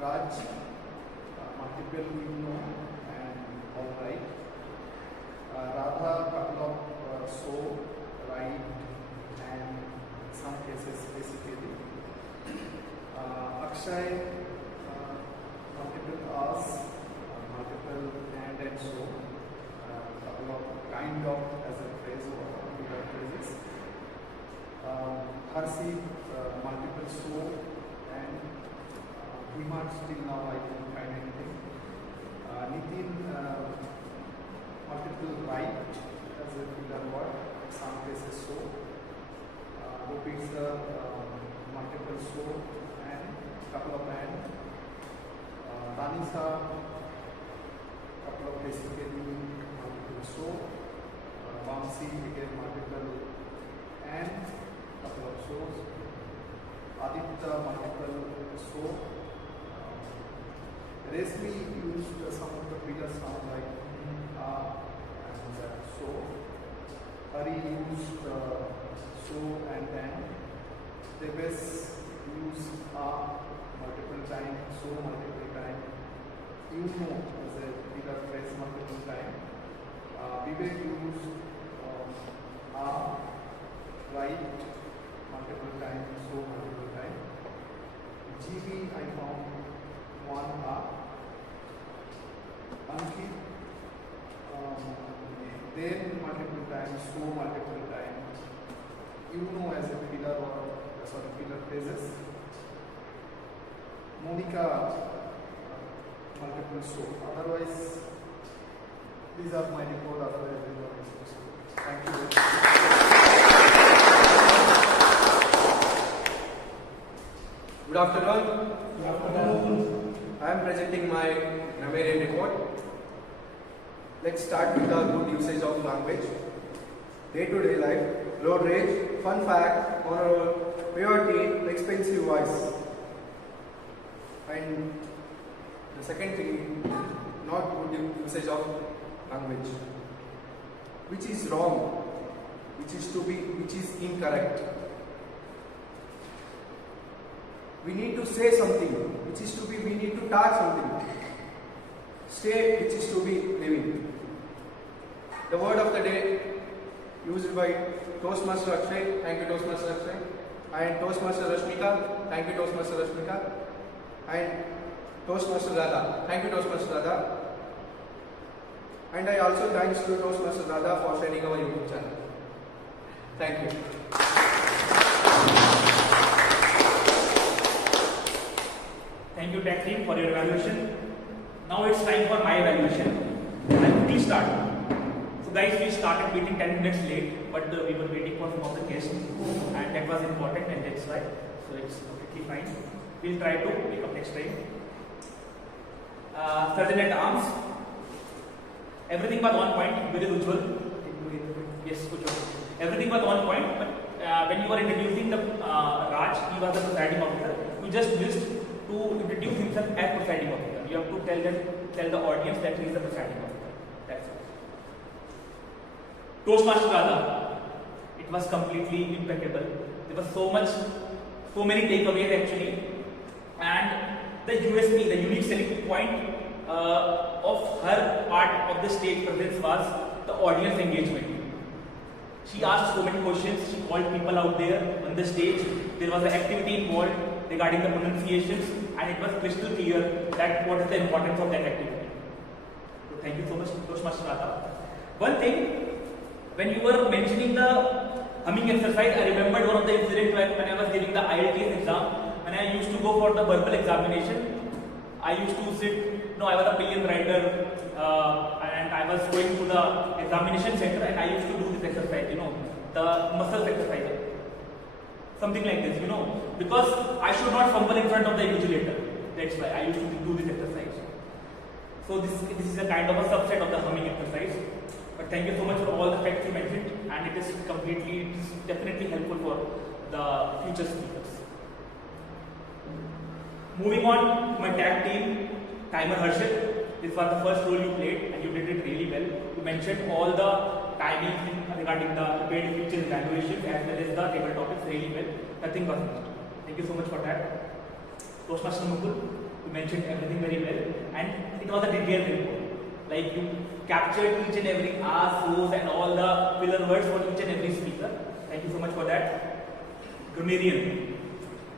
Raj, multiple we know and all right. Radha, couple of so, right, and some cases basically. Akshay, multiple us, multiple and so, couple of kind of as a phrase or other phrases. Harsi, multiple so, and Himar still now I didn't find anything. Nitin, multiple right as a filler word, some cases so. Gopisa, multiple so and couple of and. Tanisa, couple of basically multiple so. Vamsi again multiple and couple of so's. Aditya multiple so. Resmi used some of the bigger sound like and so. Hari used so and then. Deves used multiple time, so multiple time. You know as a bigger phrase multiple time. Vivek used right multiple time, so multiple time. GB I found one Ankit then multiple times, so multiple times. You know as a filler or filler phrases. Monica multiple so. Otherwise, these are my report. Otherwise, everyone is possible. Thank you very much. Good afternoon. I am presenting my grammarian report. Let's start with the good usage of language. Day-to-day life, road rage, fun fact, honor, priority, expensive voice. And the second thing, not good usage of language, which is wrong, which is incorrect. We need to say something, we need to talk something. Stay, which is to be living. The word of the day used by Toastmaster Akshay, thank you Toastmaster Akshay, and Toastmaster Rashmika, thank you Toastmaster Rashmika, and Toastmaster Radha, thank you Toastmaster Radha, and I also thanks to Toastmaster Radha for sharing our YouTube channel. Thank you. Thank you tech team for your evaluation. Now it's time for my evaluation. I'll quickly start. So guys, we started meeting 10 minutes late, but we were waiting for some of the guests and that was important and that's why. so it's completely fine. We'll try to pick up next time. Sergeant at Arms. Everything was on point. Very Ujjwal. Yes, Ujjwal. Everything was on point, but when you were introducing the Raj, he was the presiding officer. You just missed to introduce himself as presiding officer. You have to tell the audience that he is the presiding officer. That's it. Toastmaster Radha. It was completely impeccable. There was so many takeaways actually, and the USP, the unique selling point of her part of the stage presence was the audience engagement. She asked so many questions. She called people out there on the stage. There was an activity involved regarding the pronunciations, and it was crystal clear that what is the importance of that activity. So thank you so much, Toastmaster Radha. One thing, when you were mentioning the humming exercise, I remembered one of the incidents when I was giving the IELTS exam. When I used to go for the verbal examination, I used to sit, I was a pillion rider, and I was going to the examination center, and I used to do this exercise, the muscles exercise. Something like this, because I should not fumble in front of the invigilator. That's why I used to do this exercise. So this is a kind of a subset of the humming exercise. But thank you so much for all the facts you mentioned, and it is definitely helpful for the future speakers. Moving on to my tag team, Timer Harshit. This was the first role you played, and you did it really well. You mentioned all the timings regarding the paid features evaluations as well as the table topics really well. Nothing was missed. Thank you so much for that. Toastmaster Mukul, you mentioned everything very well, and it was a detailed report. Like you captured each and every R's, O's, and all the filler words for each and every speaker. Thank you so much for that. Grammarian,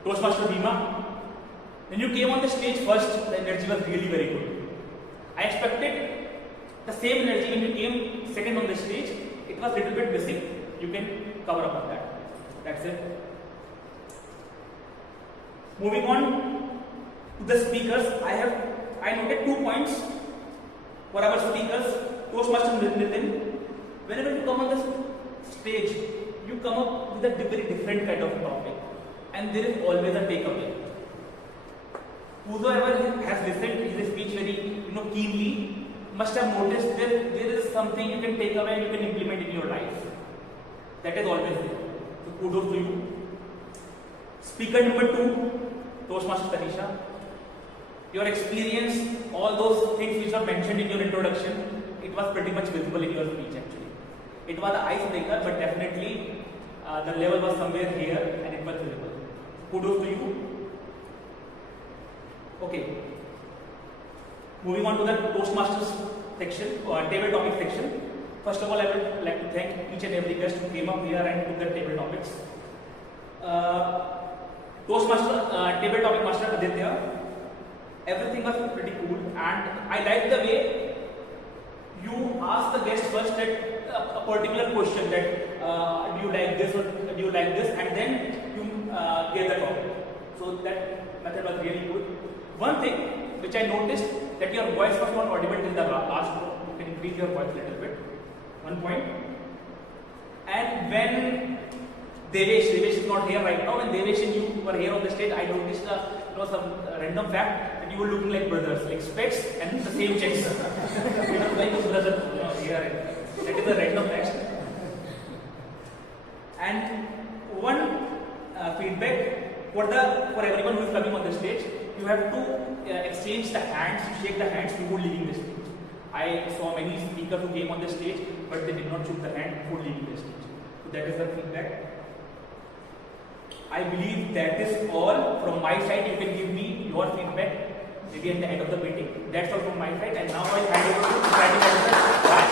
Toastmaster Bhima. When you came on the stage first, the energy was really very good. I expected the same energy when you came second on the stage. It was a little bit missing. You can cover up on that. That's it. Moving on to the speakers, I noted 2 points for our speakers. Toastmaster Nitin, whenever you come on the stage, you come up with a very different kind of topic, and there is always a takeaway. Whosoever has listened to his speech very keenly must have noticed that there is something you can take away and you can implement in your life. That is always there. So kudos to you. Speaker number 2, Toastmaster Tanisha. Your experience, all those things which are mentioned in your introduction, it was pretty much visible in your speech actually. It was an icebreaker, but definitely the level was somewhere here and it was visible. Kudos to you. Okay. Moving on to the Toastmasters section, or table topic section. First of all, I would like to thank each and every guest who came up here and took the table topics. Toastmaster, table topic master Aditya. Everything was pretty cool, and I like the way you ask the guest first that a particular question that do you like this or do you like this, and then you get the topic. So that method was really good. One thing which I noticed that your voice was not audible till the last row. You can increase your voice a little bit. 1 point. And when Devesh is not here right now. When Devesh and you were here on the stage, I noticed some random fact that you were looking like brothers, like specs and the same checks. Like your brother here. That is a random fact. And one feedback for everyone who is coming on the stage, you have to exchange the hands, shake the hands before leaving the stage. I saw many speakers who came on the stage, but they did not shake the hand before leaving the stage. So that is the feedback. I believe that is all from my side. You can give me your feedback maybe at the end of the meeting. That's all from my side. And now I hand over to Presiding Officer Raj.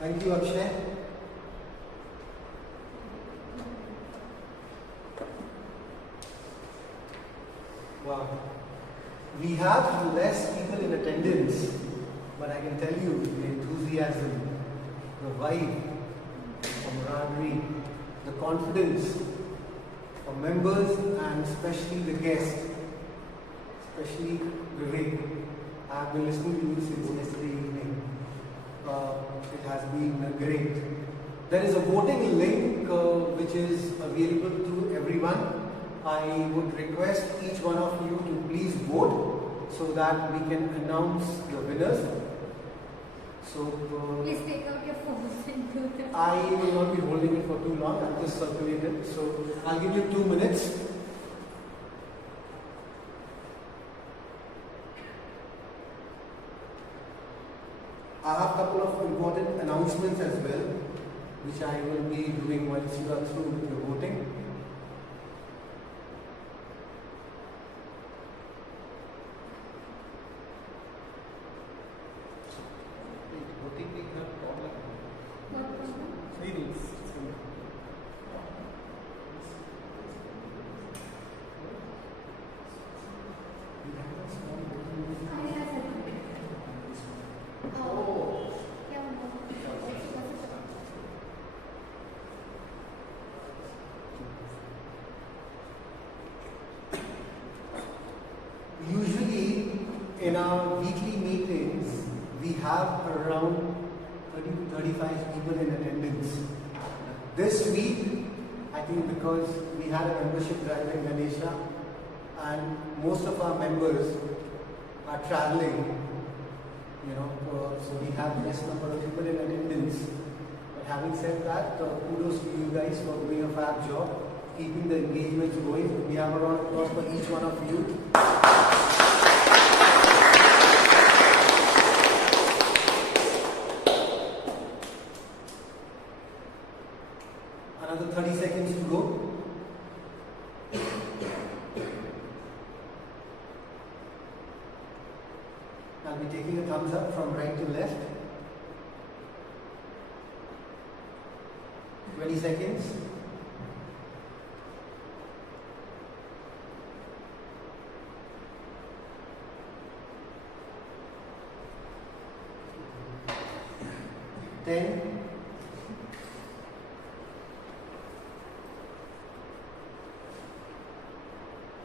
Thank you, Akshay. Wow. We have less people in attendance, but I can tell you the enthusiasm, the vibe, the camaraderie, the confidence of members and especially the guests, especially Vivek. I I've been listening to you since yesterday evening. It has been great. There is a voting link which is available to everyone. I would request each one of you to please vote so that we can announce the winners. So, Please take out your phones and do that. I will not be holding it for too long. I'll just circulate it. So, I'll give you 2 minutes. I have a couple of important announcements as well, which I will be doing once you are through with the voting. Usually in our weekly meetings, we have around 30 to 35 people in attendance. This week, I think because we had a membership drive in Ganesha and most of our members are traveling, so we have less number of people in attendance. But having said that, kudos to you guys for doing a fab job, keeping the engagements going. We have a round of applause for each one of you. Another 30 seconds to go. I'll be taking a thumbs up from right to left. 20 seconds.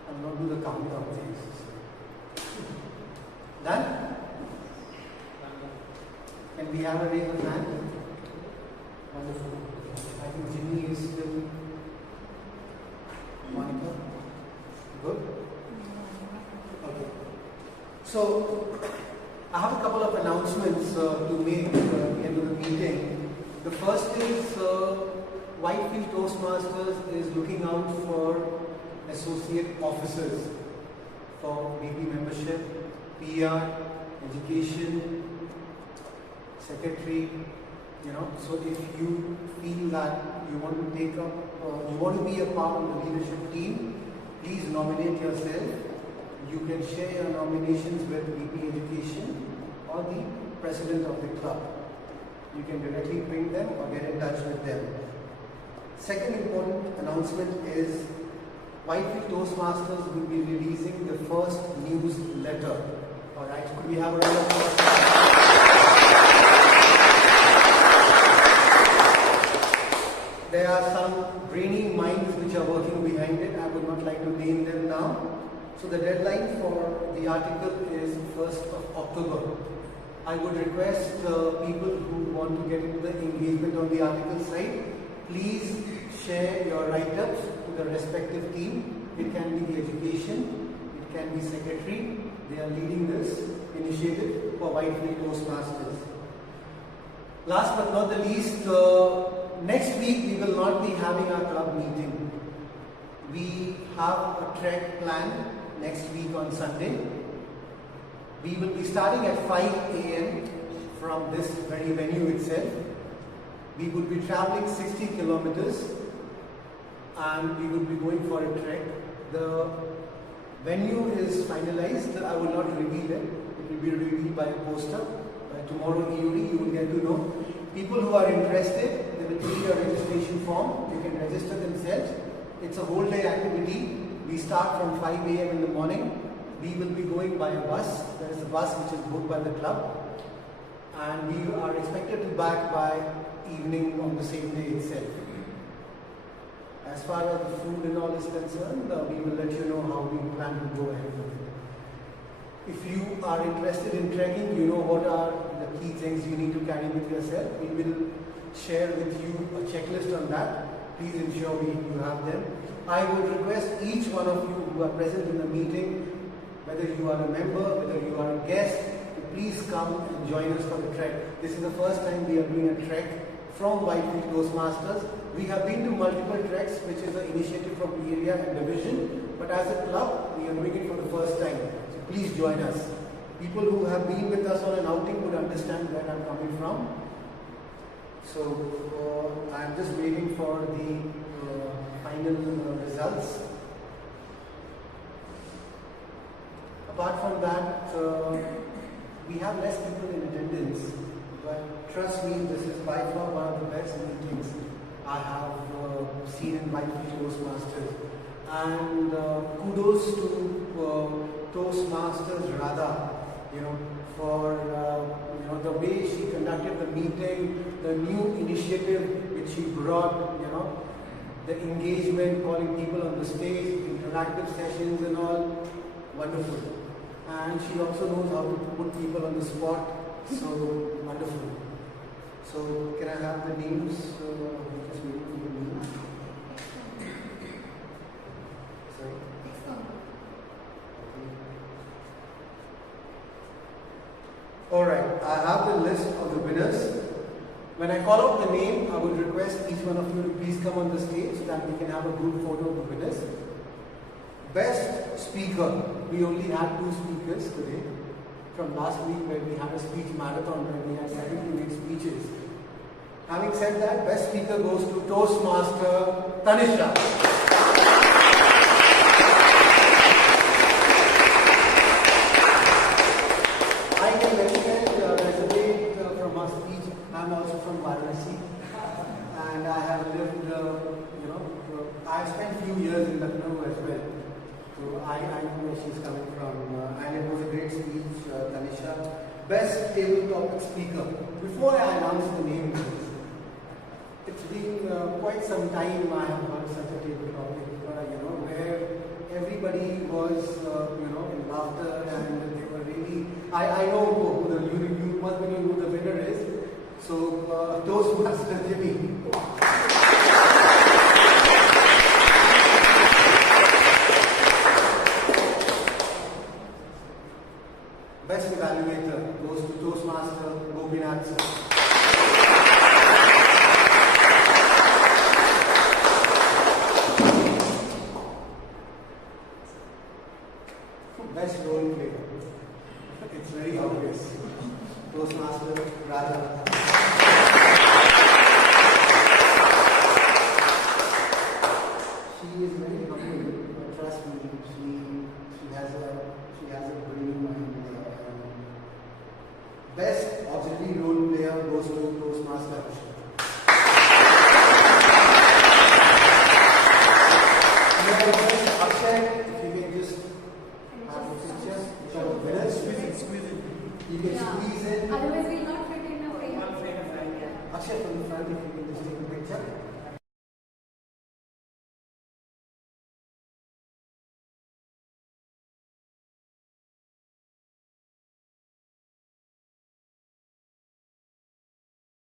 I'll not do the countdown things. Done? Can we have a raise of hand? Wonderful. I think Jimmy is still. Monica? Good? Okay. So, I have a couple of announcements to make at the end of the meeting. The first is Whitefield Toastmasters is looking out for associate officers for BP membership, PR, education, secretary. So if you feel that you want to take up, you want to be a part of the leadership team, please nominate yourself. You can share your nominations with BP Education or the president of the club. You can directly bring them or get in touch with them. Second important announcement is Whitefield Toastmasters will be releasing the first newsletter. Alright, could we have a round of applause? There are some brainy minds which are working behind it. I would not like to name them now. So the deadline for the article is 1st of October. I would request people who want to get into the engagement on the article site, please share your write-ups to the respective team. It can be the education, it can be secretary. They are leading this initiative for Whitefield Toastmasters. Last but not the least, next week we will not be having our club meeting. We have a trek planned next week on Sunday. We will be starting at 5 a.m. from this very venue itself. We will be traveling 60 kilometers and we will be going for a trek. The venue is finalized. I will not reveal it. It will be revealed by a poster. By tomorrow evening you will get to know. People who are interested, they will take your registration form. They can register themselves. It's a whole day activity. We start from 5 a.m. in the morning. We will be going by a bus. There is a bus which is booked by the club. And we are expected to back by evening on the same day itself. As far as the food and all is concerned, we will let you know how we plan to go ahead with it. If you are interested in trekking, you know what are the key things you need to carry with yourself. We will share with you a checklist on that. Please ensure you have them. I would request each one of you who are present in the meeting, whether you are a member, whether you are a guest, to please come and join us for the trek. This is the first time we are doing a trek from Whitefield Toastmasters. We have been to multiple treks, which is an initiative from the area and division, but as a club, we are doing it for the first time. So please join us. People who have been with us on an outing would understand where I'm coming from. So I'm just waiting for the final results. Apart from that, we have less people in attendance, but trust me, this is by far one of the best meetings I have seen in Whitefield Toastmasters. And kudos to Toastmasters Radha, for the way she conducted the meeting, the new initiative which she brought, the engagement, calling people on the stage, interactive sessions and all, wonderful. And she also knows how to put people on the spot, so wonderful. So can I have the names? Just waiting for the names. Sorry. Alright, I have the list of the winners. When I call out the name, I would request each one of you to please come on the stage so that we can have a group photo of the winners. Best speaker. We only had 2 speakers today. From last week where we had a speech marathon where we had 78 speeches. Having said that, best speaker goes to Toastmaster Tanisha. I can recommend resonate from our speech. I'm also from Varanasi, and I have lived, I've spent few years in Lucknow as well. So I know where she's coming from, and it was a great speech, Tanisha. Best table topic speaker. Before I announce the name, it's been quite some time I have heard such a table topic, where everybody was, in laughter, and they were really. I know you must know who the winner is. So Toastmaster Jimmy. Best evaluator goes to Toastmaster Gopinath sir. Best role player. It's very obvious. Toastmaster Radha. She is very humble, but trust me, she has a brilliant mind. Best auxiliary role player goes to Toastmaster Ashok. Akshay, if you can just have a picture. So, winners, squeeze it. You can squeeze it. Otherwise, we'll not fit in a frame. Akshay, from the front, if you can